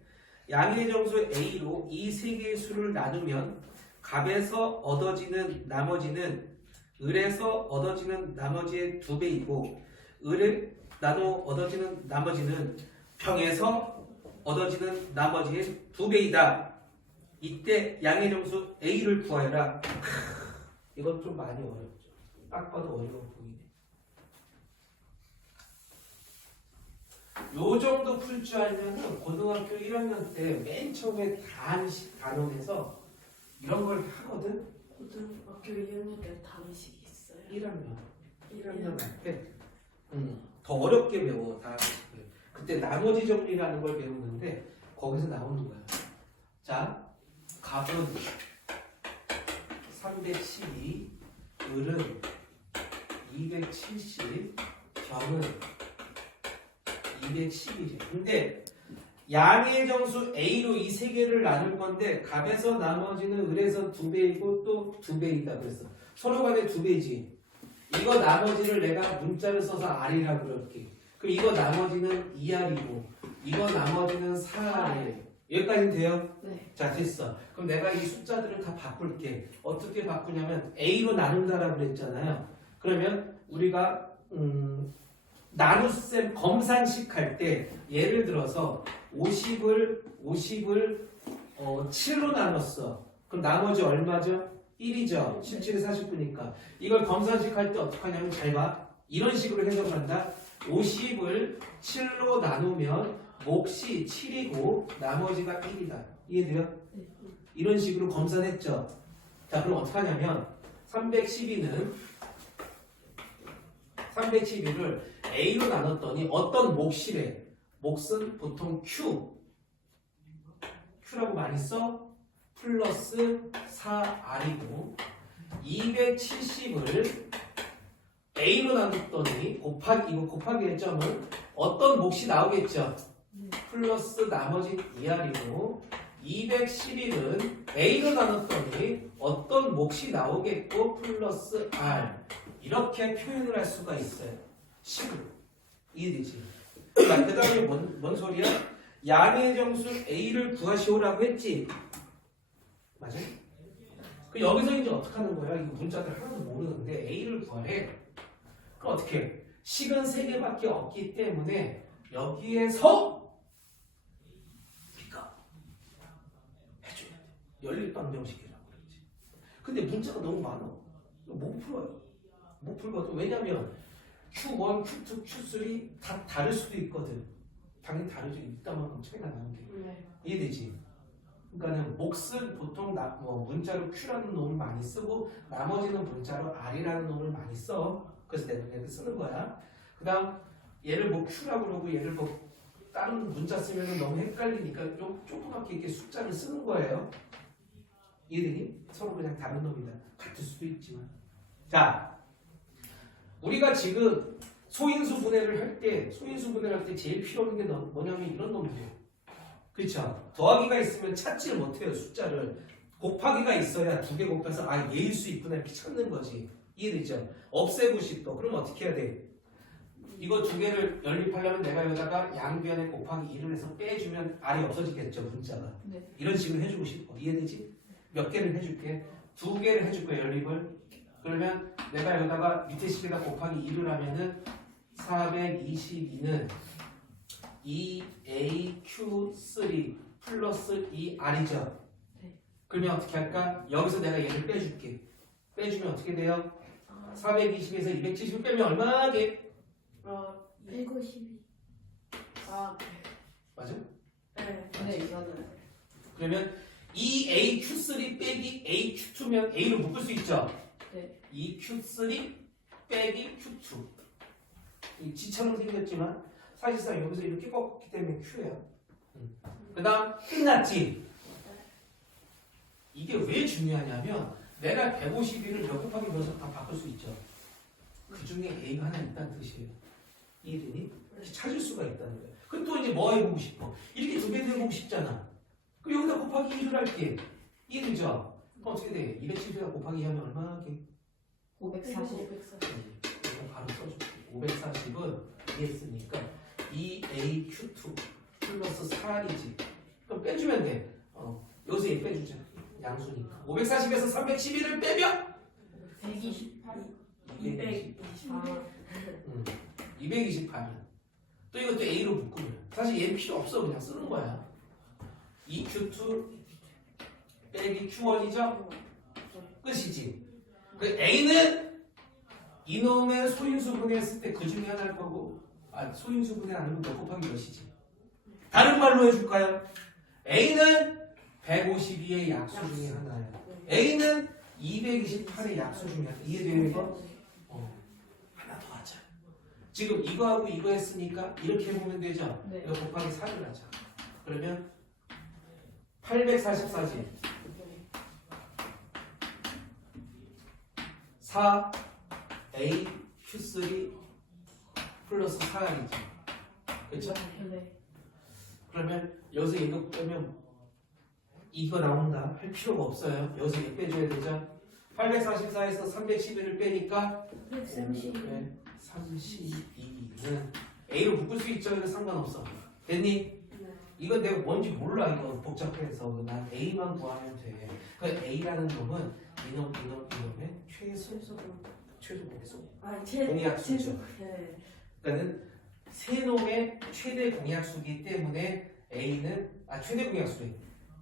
양의 정수 A로 이 세 개의 수를 나누면 갑에서 얻어지는 나머지는 을에서 얻어지는 나머지의 2배이고 을을 나눠 얻어지는 나머지는 병에서 얻어지는 나머지의 2배이다. 이때 양의 정수 A를 구하여라. 이건 좀 많이 어렵죠. 딱 봐도 어려워 보이네. 요 정도 풀 줄 알면은 고등학교 1학년 때 맨 처음에 단원에서 이런 걸 하거든. 고등학교 2학년 때 단식이 있어요. 1학년 할 때. 더 어렵게 배워. 다. 그때 나머지 정리라는 걸 배우는데 거기서 나오는 거야. 자, 갑은 312, 을은 270, 병은 211이에요. 근데 양의 정수 A로 이 세 개를 나눌 건데 갑에서 나머지는 을에서 2배이고 또 2배이다 그랬어. 서로 간에 2배지. 이거 나머지를 내가 문자를 써서 R이라고 그럴게. 그럼 이거 나머지는 2R이고 이거 나머지는 4R. 여기까지는 돼요? 네. 자, 됐어. 그럼 내가 이 숫자들을 다 바꿀게. 어떻게 바꾸냐면 A로 나눈다라고 그랬잖아요. 그러면 우리가 나눗셈 검산식 할 때 예를 들어서 50을 7로 나눴어. 그럼 나머지 얼마죠? 1이죠. 17에 49니까. 이걸 검산식 할 때 어떻게 하냐면 잘 봐. 이런 식으로 해석한다. 50을 7로 나누면 몫이 7이고 나머지가 1이다. 이해돼요? 이런 식으로 검산했죠. 자, 그럼 어떻게 하냐면 312를 A로 나눴더니 어떤 몫이래? 몫은 보통 Q라고 많이 써? 플러스 4R이고 270을 A로 나눴더니 이거 곱하기 의 점은 어떤 몫이 나오겠죠? 플러스 나머지 2R이고 211은 A로 나눴더니 어떤 몫이 나오겠고 플러스 R 이렇게 표현을 할 수가 있어요. 식으로. 이해되지? 그 다음에 뭔 소리야? 양의 정수 A를 구하시오라고 했지? 맞아요? 여기서 이제 어떻게 하는 거야? 이거 문자들 하나도 모르는데 A를 구하래. 그럼 어떻게 해? 식은 3개밖에 없기 때문에 여기에서 우리가 해줘야 돼. 연립방정식이라고 그러지. 근데 문자가 너무 많아. 못 풀어요. 못 풀거든. 왜냐면 Q1, Q2, Q3 다 다를 수도 있거든. 당연히 다르죠. 이따만큼 차이가 나는 게. 네. 이해되지? 그러니까는 몫을 보통 문자로 Q라는 놈을 많이 쓰고 나머지는 문자로 R이라는 놈을 많이 써. 그래서 내가 이렇게 쓰는 거야. 그 다음 얘를 Q라고 그러고 얘를 다른 문자 쓰면 너무 헷갈리니까 좀 조그맣게 이렇게 숫자를 쓰는 거예요. 이해되니? 서로 그냥 다른 놈이다. 같을 수도 있지만. 자, 우리가 지금 소인수 분해를 할 때 제일 필요 없는 게 뭐냐면 이런 놈들이에요. 그렇죠? 더하기가 있으면 찾지를 못해요. 숫자를. 곱하기가 있어야 두 개 곱해서 아 얘일 수 있구나 이렇게 찾는 거지. 이해되죠? 없애고 싶어. 그럼 어떻게 해야 돼? 이거 두 개를 연립하려면 내가 여기다가 양변에 곱하기 1을 해서 빼주면 R이 없어지겠죠. 문자가. 네. 이런 식으로 해주고 싶어. 이해되지? 몇 개를 해줄게. 두 개를 해줄 거야. 연립을. 그러면 내가 여기다가 밑에 식에다 곱하기 1을 하면은 422는 2AQ3 플러스 2R이죠. 네. 그러면 어떻게 할까? 여기서 내가 얘를 빼줄게. 빼주면 어떻게 돼요? 420에서 270을 빼면 얼마게? 152. 맞아? 네. 네, 이거는. 그러면 2AQ3 빼기 AQ2면 A로 묶을 수 있죠? 네. 2Q3 빼기 Q2. 이 G처럼 생겼지만 사실상 여기서 이렇게 꺾었기 때문에 Q야. 그 다음 끝났지? 이게 왜 중요하냐면 내가 151을 몇 곱하기 몇으로 다 바꿀 수 있죠. 그 중에 A가 하나 있다는 뜻이에요. 이해되니? 찾을 수가 있다는 거예요. 그럼 또 이제 뭐 해보고 싶어? 이렇게 두 개도 해보고 싶잖아. 그럼 여기다 곱하기 1을 할게. 이해되죠? 그럼 어떻게 돼? 270에다 곱하기 2 하면 얼마 하게? 540. 이거 바로 써줄게. 540은 이해했으니까 2AQ2 플러스 4R이지. 그럼 빼주면 돼. 여기서 얘 빼주자. 양수니까. 540에서 311을 빼면 128. 228이야. 또 이것도 A로 묶으면 사실 얘는 필요 없어. 그냥 쓰는 거야. 2Q2 빼기 Q1이죠? 끝이지. 그 A는 이놈의 소인수 분해했을 때 그 중에 하나일 거고 소인수 분해 아니면 몇 곱하기 몇이지. 다른 말로 해줄까요? A는 152의 약수 중에 하나예요. A는 228의 약수 중에 하나. 이해되는 거? 하나 더 하자. 지금 이거하고 이거 했으니까 이렇게 해보면 되죠? 네. 이거 곱하기 4를 하자. 그러면 844지. 4 A Q3 플러스 4R이죠. 그렇죠? 네. 그러면 여기서 이거 빼면 이거 나온다 할 필요가 없어요. 여기서 이거 빼줘야 되죠. 844에서 311을 빼니까 132. 32는 A로 묶을 수 있죠. 이거 상관없어. 됐니? 이건 내가 뭔지 몰라. 이거 복잡해서 난 A만 구하면 돼. 그 A라는 놈은 이놈의 최소 공약수. 공약수죠. 네. 그러니까는 세 놈의 최대 공약수이기 때문에 A는 최대 공약수래.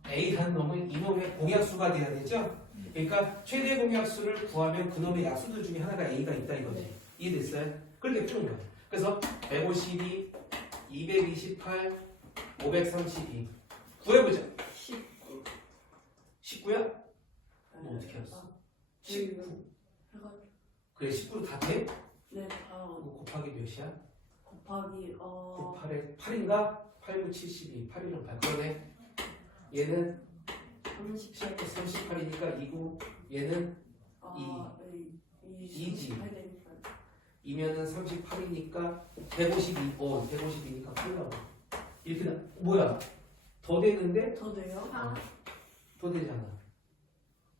A라는 놈은 이놈의 공약수가 돼야 되죠. 그러니까 최대 공약수를 구하면 그놈의 약수들 중에 하나가 A가 있다 이거지. 이해됐어요? 그렇게 푸는 거야. 그래서 152, 228, 532 구해보자. 19야? 너 어떻게 알았어? 19. 그래 19로 다 돼? 네. 이거 곱하기 몇이야? 곱하기 9, 8에 8인가? 8, 9, 72 8이랑 8 그러네. 얘는 38이니까 2고 얘는 2지. 2면은 38이니까 152. 152니까 8 나와. 이렇게 뭐야? 더 되는데? 더 돼요? 더 되잖아.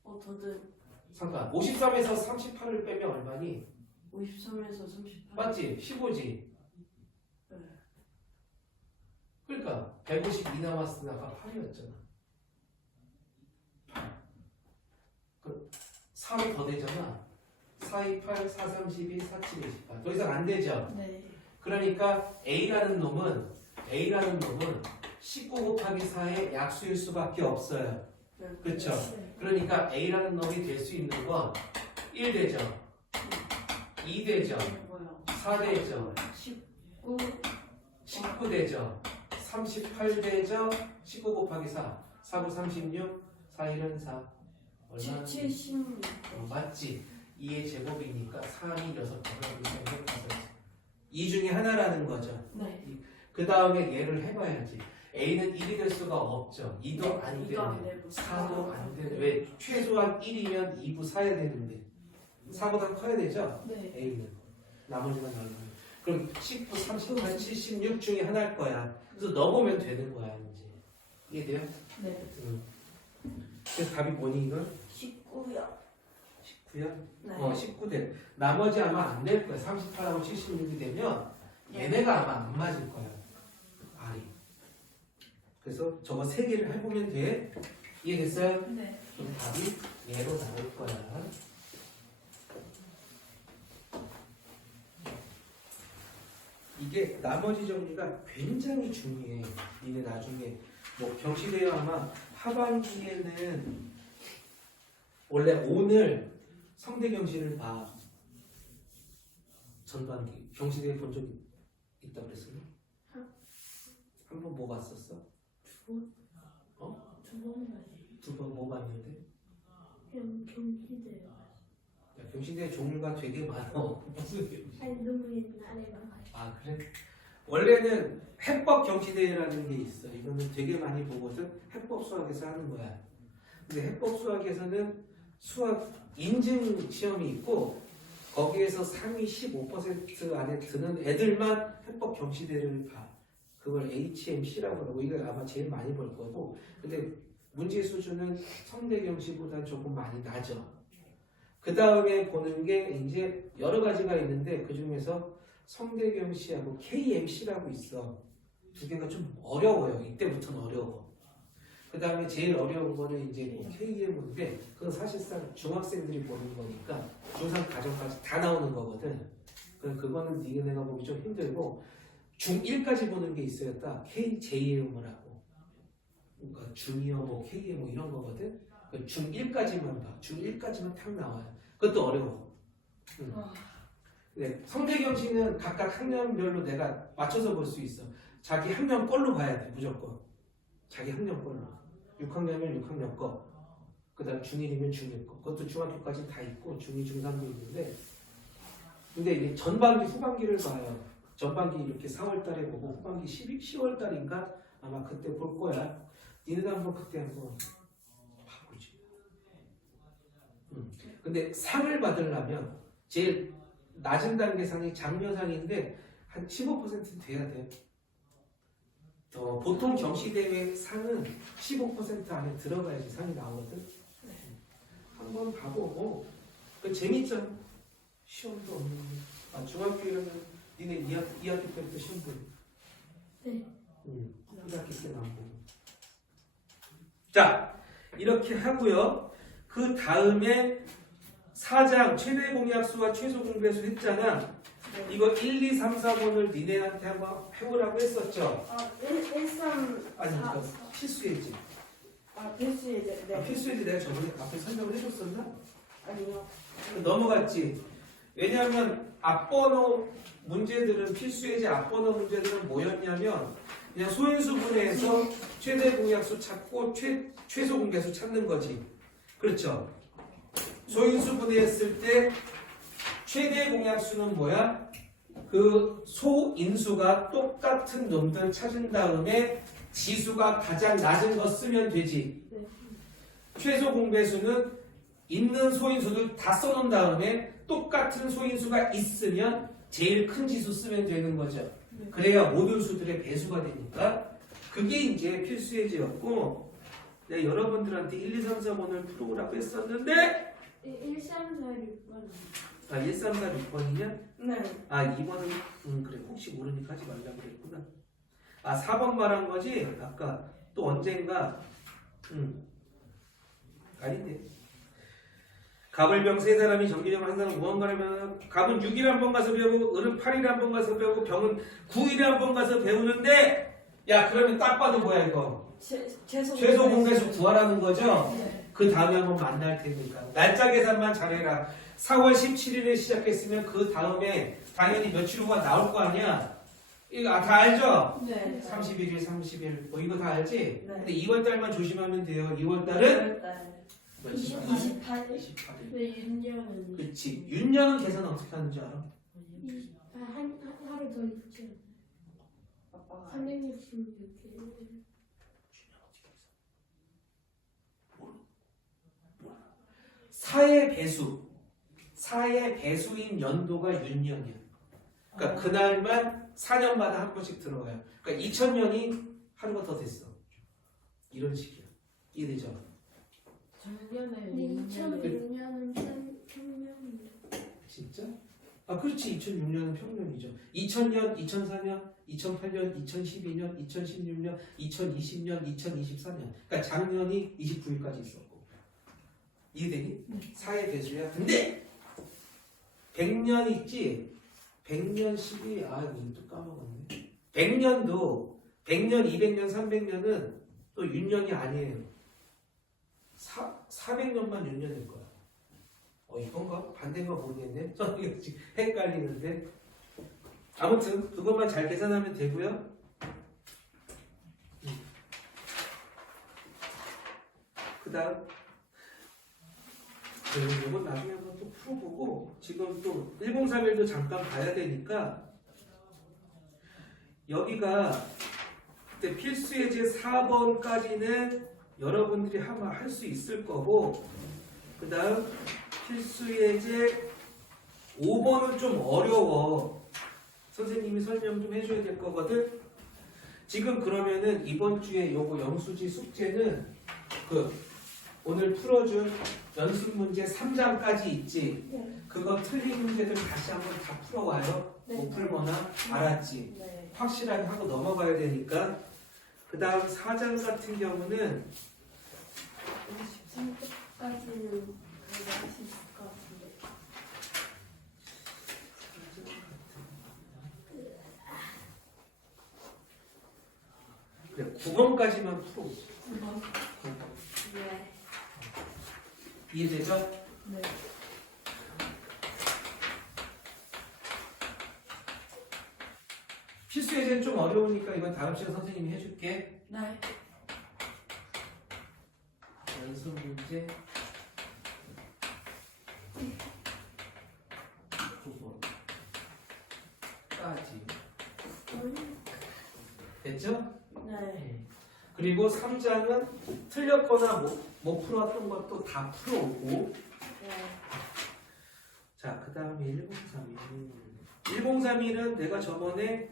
더는 잠깐 53에서 38을 빼면 얼마니? 53에서 38. 맞지? 15지? 네. 그러니까 152 남았으나 아까 8이었잖아. 8. 그 3이 더 되잖아. 4, 2, 8, 4, 32, 4, 7, 28. 더 이상 안 되죠? 네. 그러니까 A라는 놈은 19 곱하기 4의 약수일 수밖에 없어요. 그렇죠? 그러니까 A라는 놈이 될 수 있는 건 1 되죠? 2 되죠? 4 되죠? 19 되죠? 38 되죠? 19 곱하기 4 4, 9, 36 4, 1은 4 얼마나? 76. 맞지? 2의 제곱이니까 3이 6개 2 중에 하나라는 거죠. 네. 그 다음에 얘를 해봐야지. A는 1이 될 수가 없죠. 2도 안 되네. 4도 안 되네. 왜? 최소한 1이면 2부 사야 되는데 4보다 커야 되죠? 네. A는. 나머지만 나오면. 그럼 19, 38, 76 중에 하나일 거야. 그래서 넣어보면 되는 거야 이제. 이해돼요? 네. 그래서 답이 뭐니 이건? 19요. 19야? 네. 19대. 나머지 아마 안 될 거야. 38하고 76이 되면 얘네가 아마 안 맞을 거야. R이. 그래서 저거 세 개를 해보면 돼. 이해됐어요? 네. 그럼 답이 얘로 나올 거야. 이게 나머지 정리가 굉장히 중요해. 니네 나중에 뭐 경시대회 아마 하반기에는 원래 오늘 성대 경시를 봐. 전반기 경시대회 본 적 있다고 그랬었나? 한 번 뭐 봤었어? 두 번 가지. 두 번 뭐 봤는데? 경기대요. 야, 경시대회 종류가 되게 많어. 무슨 경시? 아니 너무 옛날에 가가지고. 아 그래? 원래는 해법 경시대회라는 게 있어. 이거는 되게 많이 보거든. 해법 수학에서 하는 거야. 근데 해법 수학에서는 수학 인증 시험이 있고 거기에서 상위 15% 안에 드는 애들만 해법 경시대회를 봐. 그걸 HMC라고 하고 이거 아마 제일 많이 볼 거고. 근데 문제 수준은 성대 경시보다 조금 많이 낮아. 그 다음에 보는 게 이제 여러 가지가 있는데 그 중에서 성대경시하고 KMC라고 있어. 두 개가 좀 어려워요. 이때부터는 어려워. 그 다음에 제일 어려운 거는 이제 뭐 KM인데 그건 사실상 중학생들이 보는 거니까 중3 과정까지 다 나오는 거거든. 그럼 그거는 니네가 보기 좀 힘들고 중1까지 보는 게 있어요. 딱 KJM을 하고 그러니까 주니어 뭐 KM 뭐 이런 거거든. 중1까지만 봐. 중1까지만 탁 나와요. 그것도 어려워. 네, 성대경시는 각각 학년별로 내가 맞춰서 볼 수 있어. 자기 학년 걸로 봐야 돼, 무조건. 자기 학년 걸로. 6학년이면 6학년 거. 그 다음 중1이면 중1 거. 그것도 중학교까지 다 있고, 중2, 중3도 있는데. 근데 이게 전반기, 후반기를 봐요. 전반기 이렇게 4월 달에 보고, 후반기 10월 달인가? 아마 그때 볼 거야. 니네도 한번 그때 한번 봐보지. 근데 상을 받으려면, 제일 낮은 단계상이 장려상인데 한 15% 돼야 돼. 보통 경시대회 상은 15% 안에 들어가야지 상이 나오거든. 한번 봐보고 그 재밌잖아. 시험도 없는데. 아, 중학교에는 니네 2학기 때부터 시험 보고. 네. 1학기 때는 안 보고. 자, 이렇게 하고요. 그 다음에 4장 최대 공약수와 최소 공배수 했잖아. 네. 이거 1, 2, 3, 4번을 니네한테 한번 해보라고 했었죠. 아, 1, 3, 아니, 4. 그러니까 필수예지. 아, 필수예제. 네. 필수예지 내가 저번에 앞에 설명을 해줬었나? 아니요. 넘어갔지. 왜냐하면 앞번호 문제들은 필수예지 앞번호 문제들은 뭐였냐면 그냥 소인수분해에서 최대 공약수 찾고 최소 공배수 찾는 거지. 그렇죠. 소인수 분해했을 때 최대 공약수는 뭐야? 그 소인수가 똑같은 놈들 찾은 다음에 지수가 가장 낮은 거 쓰면 되지. 최소 공배수는 있는 소인수들 다 써놓은 다음에 똑같은 소인수가 있으면 제일 큰 지수 쓰면 되는 거죠. 그래야 모든 수들의 배수가 되니까 그게 이제 필수예제였고 내가 여러분들한테 1, 2, 3, 4번을 풀어보라고 했었는데 1, 3, 4, 6번. 아, 1, 3, 4, 6번이냐? 네. 아, 2번은 그래 혹시 모르니까 하지 말라고 그랬구나. 아, 4번 말한 거지? 아까 또 언젠가 아닌데 갑을병 세 사람이 정기적으로 한 사람 무언가를 배우면 갑은 6일 한 번 가서 배우고 을은 8일 한 번 가서 배우고 병은 9일에 한 번 가서 배우는데 야 그러면 딱 봐도 뭐야 이거 최소 공배수 구하라는 거죠? 네. 그 다음에 한번 만날 테니까 날짜 계산만 잘해라. 4월 17일에 시작했으면 그 다음에 당연히 며칠 후가 나올 거 아니야. 이거 다 알죠? 네. 31일, 30일 뭐 이거 다 알지? 네. 근데 2월달만 조심하면 돼요. 2월달은 28일. 28일. 왜 윤년은? 그렇지. 윤년은 계산 어떻게 하는지 알아? 하루 더 있죠. 아빠가 366일. 사의 배수인 연도가 윤년이야. 그러니까 그날만 4년마다 한 번씩 들어가요. 그러니까 2000년이 하루가 더 됐어. 이런 식이야. 이해되죠? 작년에 근데 2006년은 평년이죠. 진짜? 아 그렇지. 2006년은 평년이죠. 2000년, 2004년, 2008년, 2012년, 2016년, 2020년, 2024년. 그러니까 작년이 29일까지 있었고. 이해되니? 4의 배수야. 근데 100년 있지? 100년 12, 아 이거 또 까먹었네. 100년도 100년, 200년, 300년은 또 윤년이 아니에요. 400년만 윤년일 거야. 이건가? 반대인가 모르겠네. 저는 지금 헷갈리는데. 아무튼 그것만 잘 계산하면 되고요. 그 다음 이건 나중에 한번 또 풀어보고 지금 또 1031도 잠깐 봐야 되니까 여기가 그때 필수 예제 4번까지는 여러분들이 아마 할 수 있을 거고 그 다음 필수 예제 5번은 좀 어려워. 선생님이 설명 좀 해줘야 될 거거든. 지금 그러면은 이번 주에 요거 영수지 숙제는 그 오늘 풀어준 연습 문제 3장까지 있지. 그거 틀린 문제들 다시 한번 다 풀어와요. 못 풀거나 알았지. 네. 확실하게 하고 넘어가야 되니까. 그 다음 4장 같은 경우는 13끝까지는 그래도 할 수 있을 것 같은데. 그래 9번까지만 풀어보자. 네. 이해되죠? 네. 필수 예제는 좀 어려우니까 이건 다음 시간 선생님이 해줄게. 네. 연습 문제 9번까지 됐죠? 네. 그리고 3장은 틀렸거나 못 풀어왔던 것도 다 풀어오고 네. 자 그 다음에 1031 1031은 내가 저번에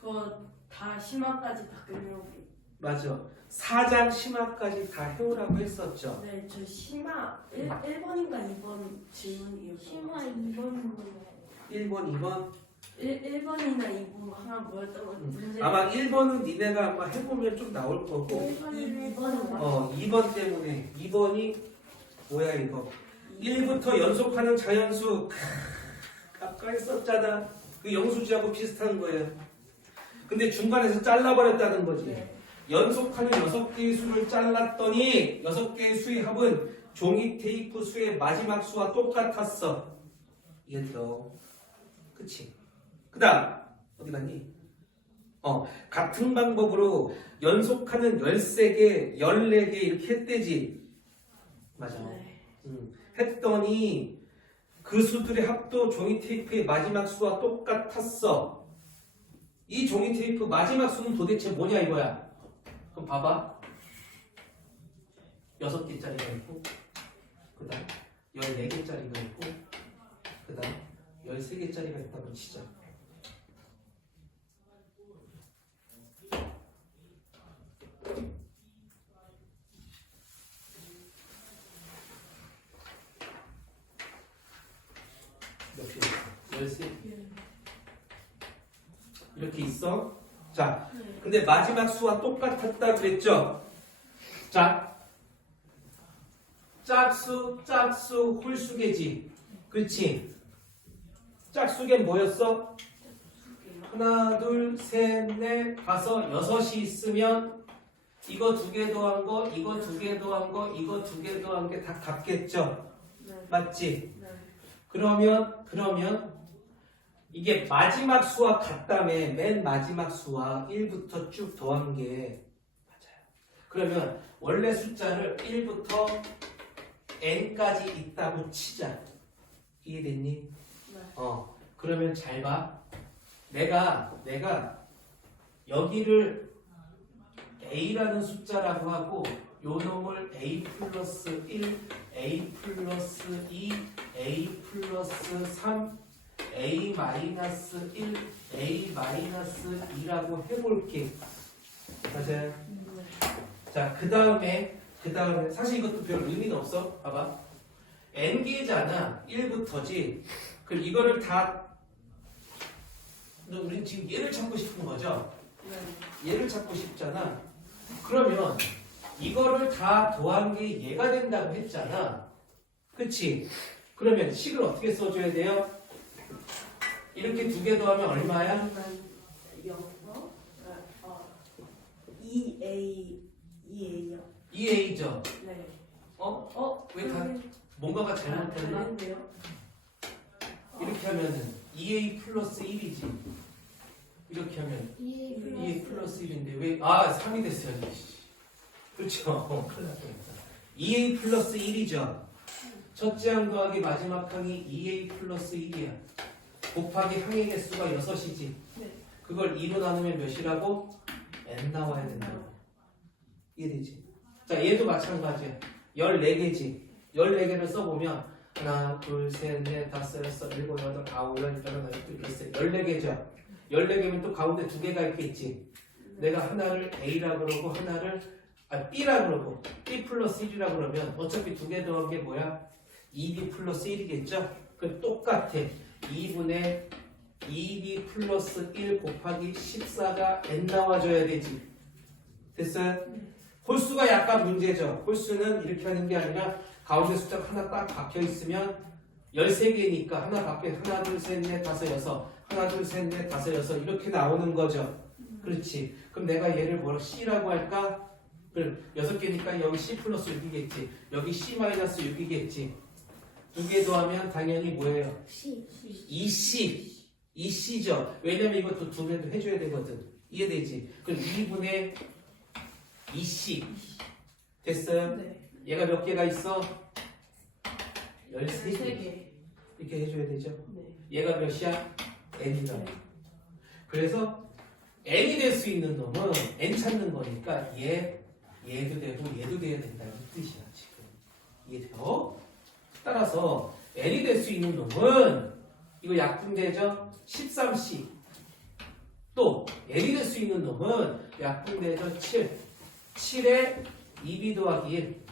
그거 다 심화까지 다 끝내고. 맞아 4장 심화까지 다 해오라고 했었죠. 네, 저 심화 1번인가 2번 질문이에요. 심화 2번인 거예요. 1번 2번 1번이나 2번 하나 뭐였던 것 같은데. 아마 1번은 니네가 아마 해보면 좀 나올 거고 2번은 2번 때문에 2번이 뭐야 이거 1부터 연속하는 자연수 아까 했었잖아. 그 영수지하고 비슷한 거예요. 근데 중간에서 잘라버렸다는 거지. 네. 연속하는 6개의 수를 잘랐더니 6개의 수의 합은 종이 테이프 수의 마지막 수와 똑같았어. 이해들어? 그치? 그 다음 어디 갔니? 같은 방법으로 연속하는 13개, 14개 이렇게 했대지. 맞아. 네. 했더니 그 수들의 합도 종이 테이프의 마지막 수와 똑같았어. 이 종이 테이프 마지막 수는 도대체 뭐냐 이거야. 그럼 봐봐. 6개짜리가 있고 그 다음 14개짜리가 있고 그 다음 13개짜리가 있다고 치자. 몇 개? 13개. 이렇게 있어. 자, 근데 마지막 수와 똑같았다 그랬죠? 자, 짝수, 홀수계지. 그렇지? 짝수계 뭐였어? 하나, 둘, 셋, 넷, 다섯, 6이 있으면 이거 2개 더한 거, 이거 2개 더한 거, 이거 2개 더한 게 다 같겠죠? 네. 맞지? 네. 그러면 이게 마지막 수와 같다며. 맨 마지막 수와 1부터 쭉 더한 게 맞아요. 그러면 원래 숫자를 1부터 n까지 있다고 치자. 이해됐니? 네. 그러면 잘 봐. 내가 여기를 a라는 숫자라고 하고 요 놈을 a 플러스 1, a 플러스 2, a 플러스 3, A-1, A-2라고 해볼게. 맞아요? 자, 그 다음에 사실 이것도 별 의미는 없어. 봐봐. n개잖아. 1부터지. 그럼 이거를 다 우린 지금 얘를 찾고 싶은 거죠? 얘를 찾고 싶잖아. 그러면 이거를 다 더한 게 얘가 된다고 했잖아. 그치? 그러면 식을 어떻게 써줘야 돼요? 이렇게 두 개 더하면 얼마야? 2A요. 2A죠? 네. 왜 뭔가가 잘못됐나? 다른데요? 이렇게 하면은 2A 플러스 1이지. 이렇게 하면 2A 2A 플러스 1인데 왜? 3이 됐어요. 그렇죠. 큰일 날 뻔했다. 2A 플러스 1이죠. 첫째 항 더하기 마지막 항이 2A 플러스 1이야. 곱하기 항의 개수가 6이지. 네. 그걸 2로 나누면 몇이라고? n 나와야 된다고. 이해되지? 자, 얘도 마찬가지야. 14개지. 14개를 써보면 하나, 둘, 셋, 넷, 다섯, 여섯, 일곱, 여덟, 아홉, 열, 열하나, 열둘, 열셋. 14개죠. 14개면 또 가운데 두 개가 있겠지. 내가 하나를 A라 그러고 하나를 B라 그러고 B 플러스 1이라 그러면 어차피 두 개 더한 게 뭐야? 2B 플러스 1이겠죠? 그럼 똑같아. 2분의 2B 플러스 1 곱하기 14가 n 나와줘야 되지. 됐어요? 홀수가 약간 문제죠. 홀수는 이렇게 하는 게 아니라 가운데 숫자가 하나 딱 박혀 있으면 13개니까 하나 밖에 하나 둘 셋 넷 다섯 여섯 하나 둘 셋 넷 다섯 여섯 이렇게 나오는 거죠. 그렇지. 그럼 내가 얘를 뭐라 C라고 할까? 그럼 6개니까 여기 C 플러스 6이겠지. 여기 C 마이너스 6이겠지. 두 개 더하면 당연히 뭐예요? C 2C죠. 왜냐면 이것도 두 개도 해줘야 되거든. 이해되지? 그럼 2분의 2C 됐어요? 네. 얘가 몇 개가 있어? 13개. 13개. 이렇게 해줘야 되죠. 네. 얘가 몇이야? n이다. 네. 그래서 n이 될 수 있는 놈은 n 찾는 거니까 얘도 되고 얘도 돼야 된다는 뜻이야 지금. 이해돼요? 따라서 n이 될 수 있는 놈은 이거 약분되죠? 13c. 또 n이 될 수 있는 놈은 약분되죠? 7에 2b 더하기 1.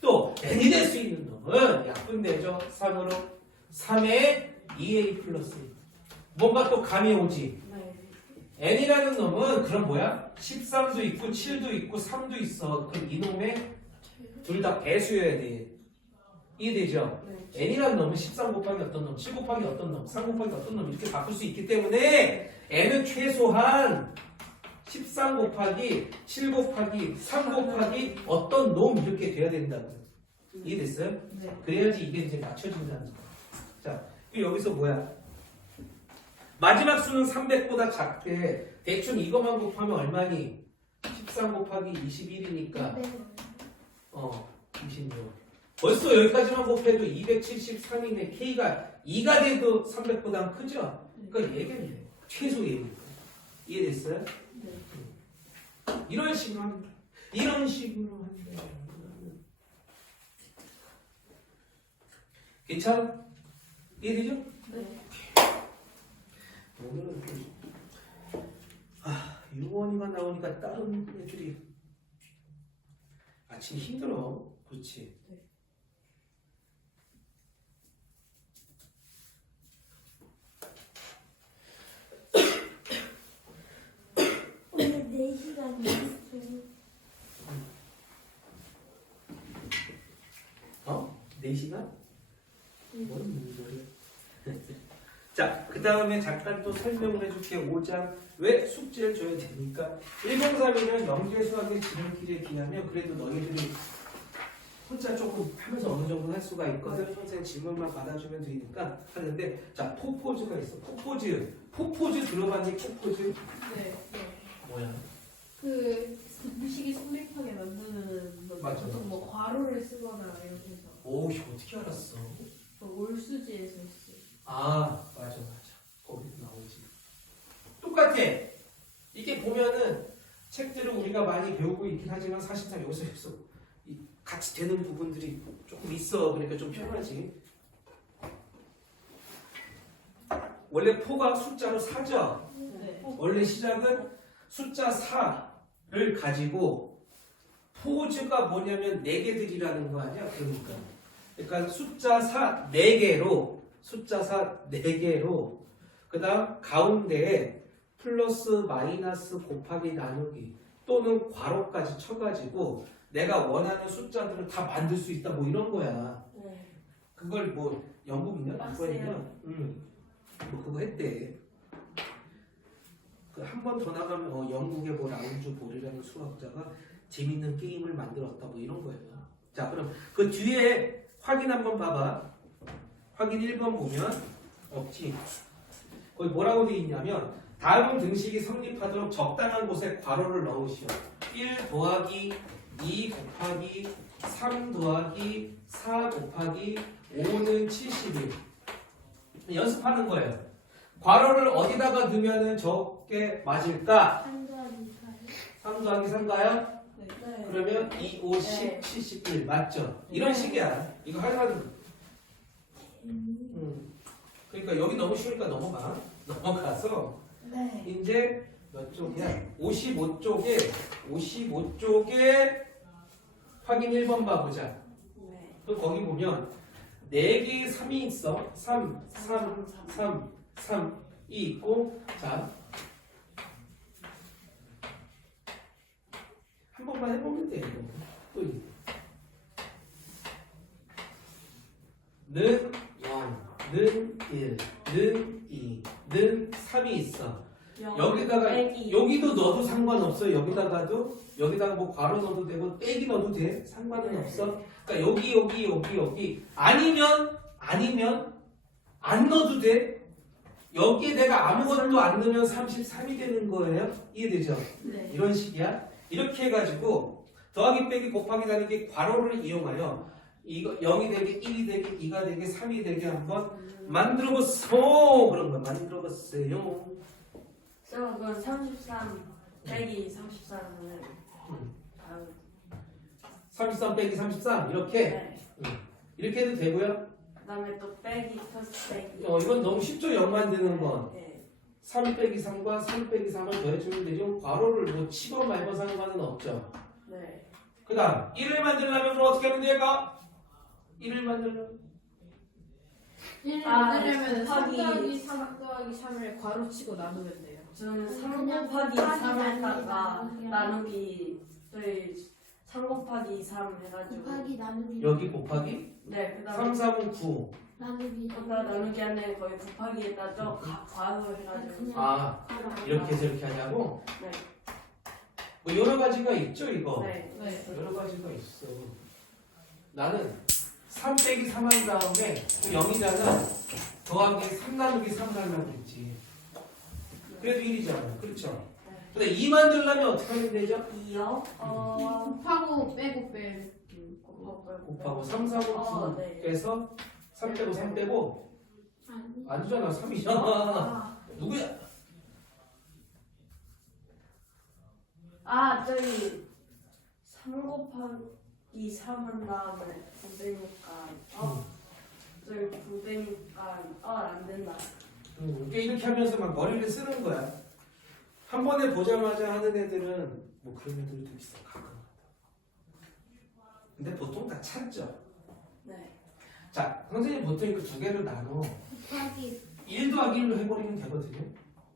또 n이 될 수 있는 놈은 약분되죠? 3으로 3에 2a 플러스 1. 뭔가 또 감이 오지. 네. n이라는 놈은 그럼 뭐야? 13도 있고 7도 있고 3도 있어. 그럼 이놈의 둘 다 배수여야 돼. 이해되죠? 네. n이라는 놈은 13 곱하기 어떤 놈, 7 곱하기 어떤 놈, 3 곱하기 어떤 놈 이렇게 바꿀 수 있기 때문에 n은 최소한 13 곱하기 7 곱하기 3 곱하기 어떤 놈 이렇게 돼야 된다고. 이해됐어요? 네. 그래야지 이게 이제 맞춰진다는 거야. 자, 여기서 뭐야? 마지막 수는 300보다 작대. 대충 이것만 곱하면 얼마니? 13 곱하기 21이니까 26. 벌써 여기까지만 곱해도 273이네. K가 2가 돼도 300보다 크죠? 그러니까 얘겠네. 최소 얘니까. 이해됐어요? 네. 이런 식으로 하면 돼. 이런 식으로 하면 돼. 괜찮아? 이해되죠? 네. 오늘은 유원이만 나오니까 다른 애들이 아침 힘들어. 그렇지. 네. 오늘 4시간 있어요. 4시간? 뭔 소리야? 자, 그 다음에 잠깐 또 설명을 해줄게. 5장. 왜 숙제를 줘야 되니까? 103이는 영재수학의 지름길에 비하면 그래도 너희들이 혼자 조금 하면서 어느 정도 할 수가 있거든. 선생님 질문만 받아주면 되니까 하는데, 자, 포포즈가 있어. 포포즈 들어봤니? 포포즈? 네. 뭐야? 그 무식이 성립하게 만드는 거. 맞아. 보통 뭐 괄호를 쓰거나 이렇게 해서 오, 이거 어떻게 알았어? 또 올수지에서 했어요. 맞아. 거기도 나오지. 똑같아. 이게 보면은 책들을 우리가 많이 배우고 있긴 하지만 사실상 여기서 같이 되는 부분들이 조금 있어. 그러니까 좀 편하지. 원래 포가 숫자로 4죠. 네. 원래 시작은 숫자 4를 가지고 포즈가 뭐냐면 4개들이라는 거 아니야? 그러니까 숫자 4개로 그 다음 가운데에 플러스 마이너스 곱하기 나누기 또는 괄호까지 쳐가지고 내가 원하는 숫자들을 다 만들 수 있다 뭐 이런 거야. 네. 그걸 뭐 영국이냐? 빡세요. 뭐 그거 했대. 그 한 번 더 나가면 영국의 뭐 라운주 볼이라는 수학자가 재밌는 게임을 만들었다 뭐 이런 거예요. 자 그럼 그 뒤에 확인 한번 봐봐. 확인 1번 보면 없지. 거기 뭐라고 돼 있냐면 다음 등식이 성립하도록 적당한 곳에 괄호를 넣으시오. 1 더하기 2 곱하기 3 더하기 4 곱하기 5는 71. 연습하는 거예요. 괄호를 어디다가 넣으면 적게 맞을까? 3 더하기 4. 3 더하기 3가요? 네. 그러면 2, 5, 10, 71 맞죠? 이런 식이야. 이거 하려고. 그러니까 여기 너무 쉬우니까 넘어가서 네. 이제 몇 쪽이야? 55쪽에 확인 1번 봐보자. 네. 또 거기 보면 4개의 3이 있어. 3이 있고 자 한 번만 해보면 돼. 또 는 0, 는 1, 는 2, 는 3이 있어. 여기다가 빼기. 여기도 넣어도 상관없어. 여기다가 뭐 괄호 넣어도 되고 빼기 넣어도 돼. 상관은 네. 없어. 그러니까 여기 아니면 안 넣어도 돼. 여기에 내가 아무것도 안 넣으면 33이 되는 거예요. 이해되죠? 네. 이런 식이야. 이렇게 해가지고 더하기 빼기 곱하기 나누기 괄호를 이용하여 이거 0이 되게 1이 되게 2가 되게 3이 되게 한번 만들어봤어. 그런 거 만들어봤어요. 그럼 33 빼기 33은 다음. 33 빼기 33 이렇게 네. 이렇게 해도 되고요. 그다음에 또 빼기 플러스 빼기. 이건 너무 쉽죠. 0 만드는 건. 네. 3 빼기 3과 3 빼기 3을 더해주면 되죠. 괄호를 뭐 치고 말고 상관은 없죠. 네. 그 다음 1을 만들려면 그럼 어떻게 하면 될까? 1을 만들려면 1을 아, 만들려면 3 곱하기 더하기 3 더하기 3을 괄호치고 나누면 돼요. 저는 3 그냥 곱하기 곱하기 3 했다가 나누기. 나누기 저희 3 곱하기 3 해가지고 곱하기 나누기. 여기 곱하기 네 3, 그다음에 3은 9 나누기. 아까 나누기 안에 거의 곱하기에다 저 괄호 해가지고 아 이렇게 해서 이렇게 하냐고? 네. 뭐 여러 가지가 있죠 이거. 네. 네. 여러 가지가 있어. 나는 3 빼기 3 한 다음에 0이잖아. 더하기 3 나누기 3 하려고 했지. 그래도 1이잖아. 그렇죠? 네. 근데 2 만들려면 어떻게 하면 되죠? 2요? 곱하고 빼고 빼기. 곱하고 3, 4, 5, 네. 9에서 3 빼고 3 빼고 아니. 아니잖아. 3이잖아. 아, 누구야? 저기 3 곱하기 3 한 다음에 9되니까 저기 9되니까 안 된다. 이렇게 하면서 막 머리를 쓰는 거야. 한 번에 보자마자 하는 애들은 뭐 그런 애들도 있어. 가끔. 근데 보통 다 찾죠. 네. 자, 선생님 보통 이거 두 개로 나눠. 곱하기. 1 더하기 1로 해버리면 되거든요.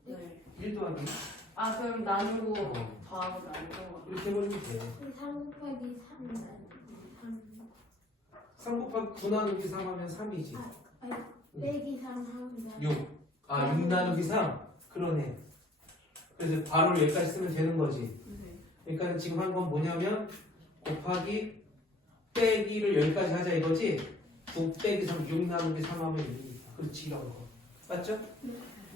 네. 1 더하기 1. 그럼 나누고 어. 더하고 나누고. 이렇게 해버리면 돼. 3 곱하기 3 나누기 3. 3 곱하기 9 나누기 3 하면 3이지. 빼기 3 하면 6. 6 나누기 3. 그러네. 그래서 괄호를 여기까지 쓰면 되는 거지. 네. 그러니까 지금 한 건 뭐냐면 곱하기 빼기를 여기까지 하자 이거지. 9 빼기 3, 6 나누기 3 하면 1이니까. 그렇지 이런 거. 맞죠?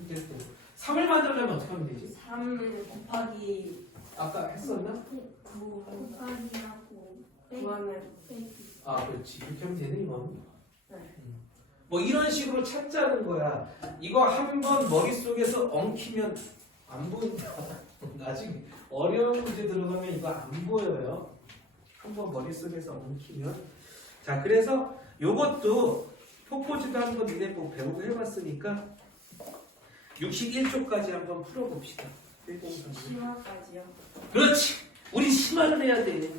이제 또 3을 만들려면 어떻게 하면 되지? 3 곱하기 아까 했었나? 9 곱하기하고 빼기. 9하면 빼기. 그렇지. 이렇게 하면 되는 이건. 네. 뭐 이런 식으로 찾자는 거야. 이거 한 번 머릿속에서 엉키면 안 보인다. 나중에 어려운 문제 들어가면 이거 안 보여요. 한 번 머릿속에서 엉키면. 자, 그래서 요것도 포포즈도 한번 니네 꼭 배우고 해봤으니까 61쪽까지 한번 풀어봅시다. 103. 심화까지요. 그렇지. 우리 심화를 해야 돼.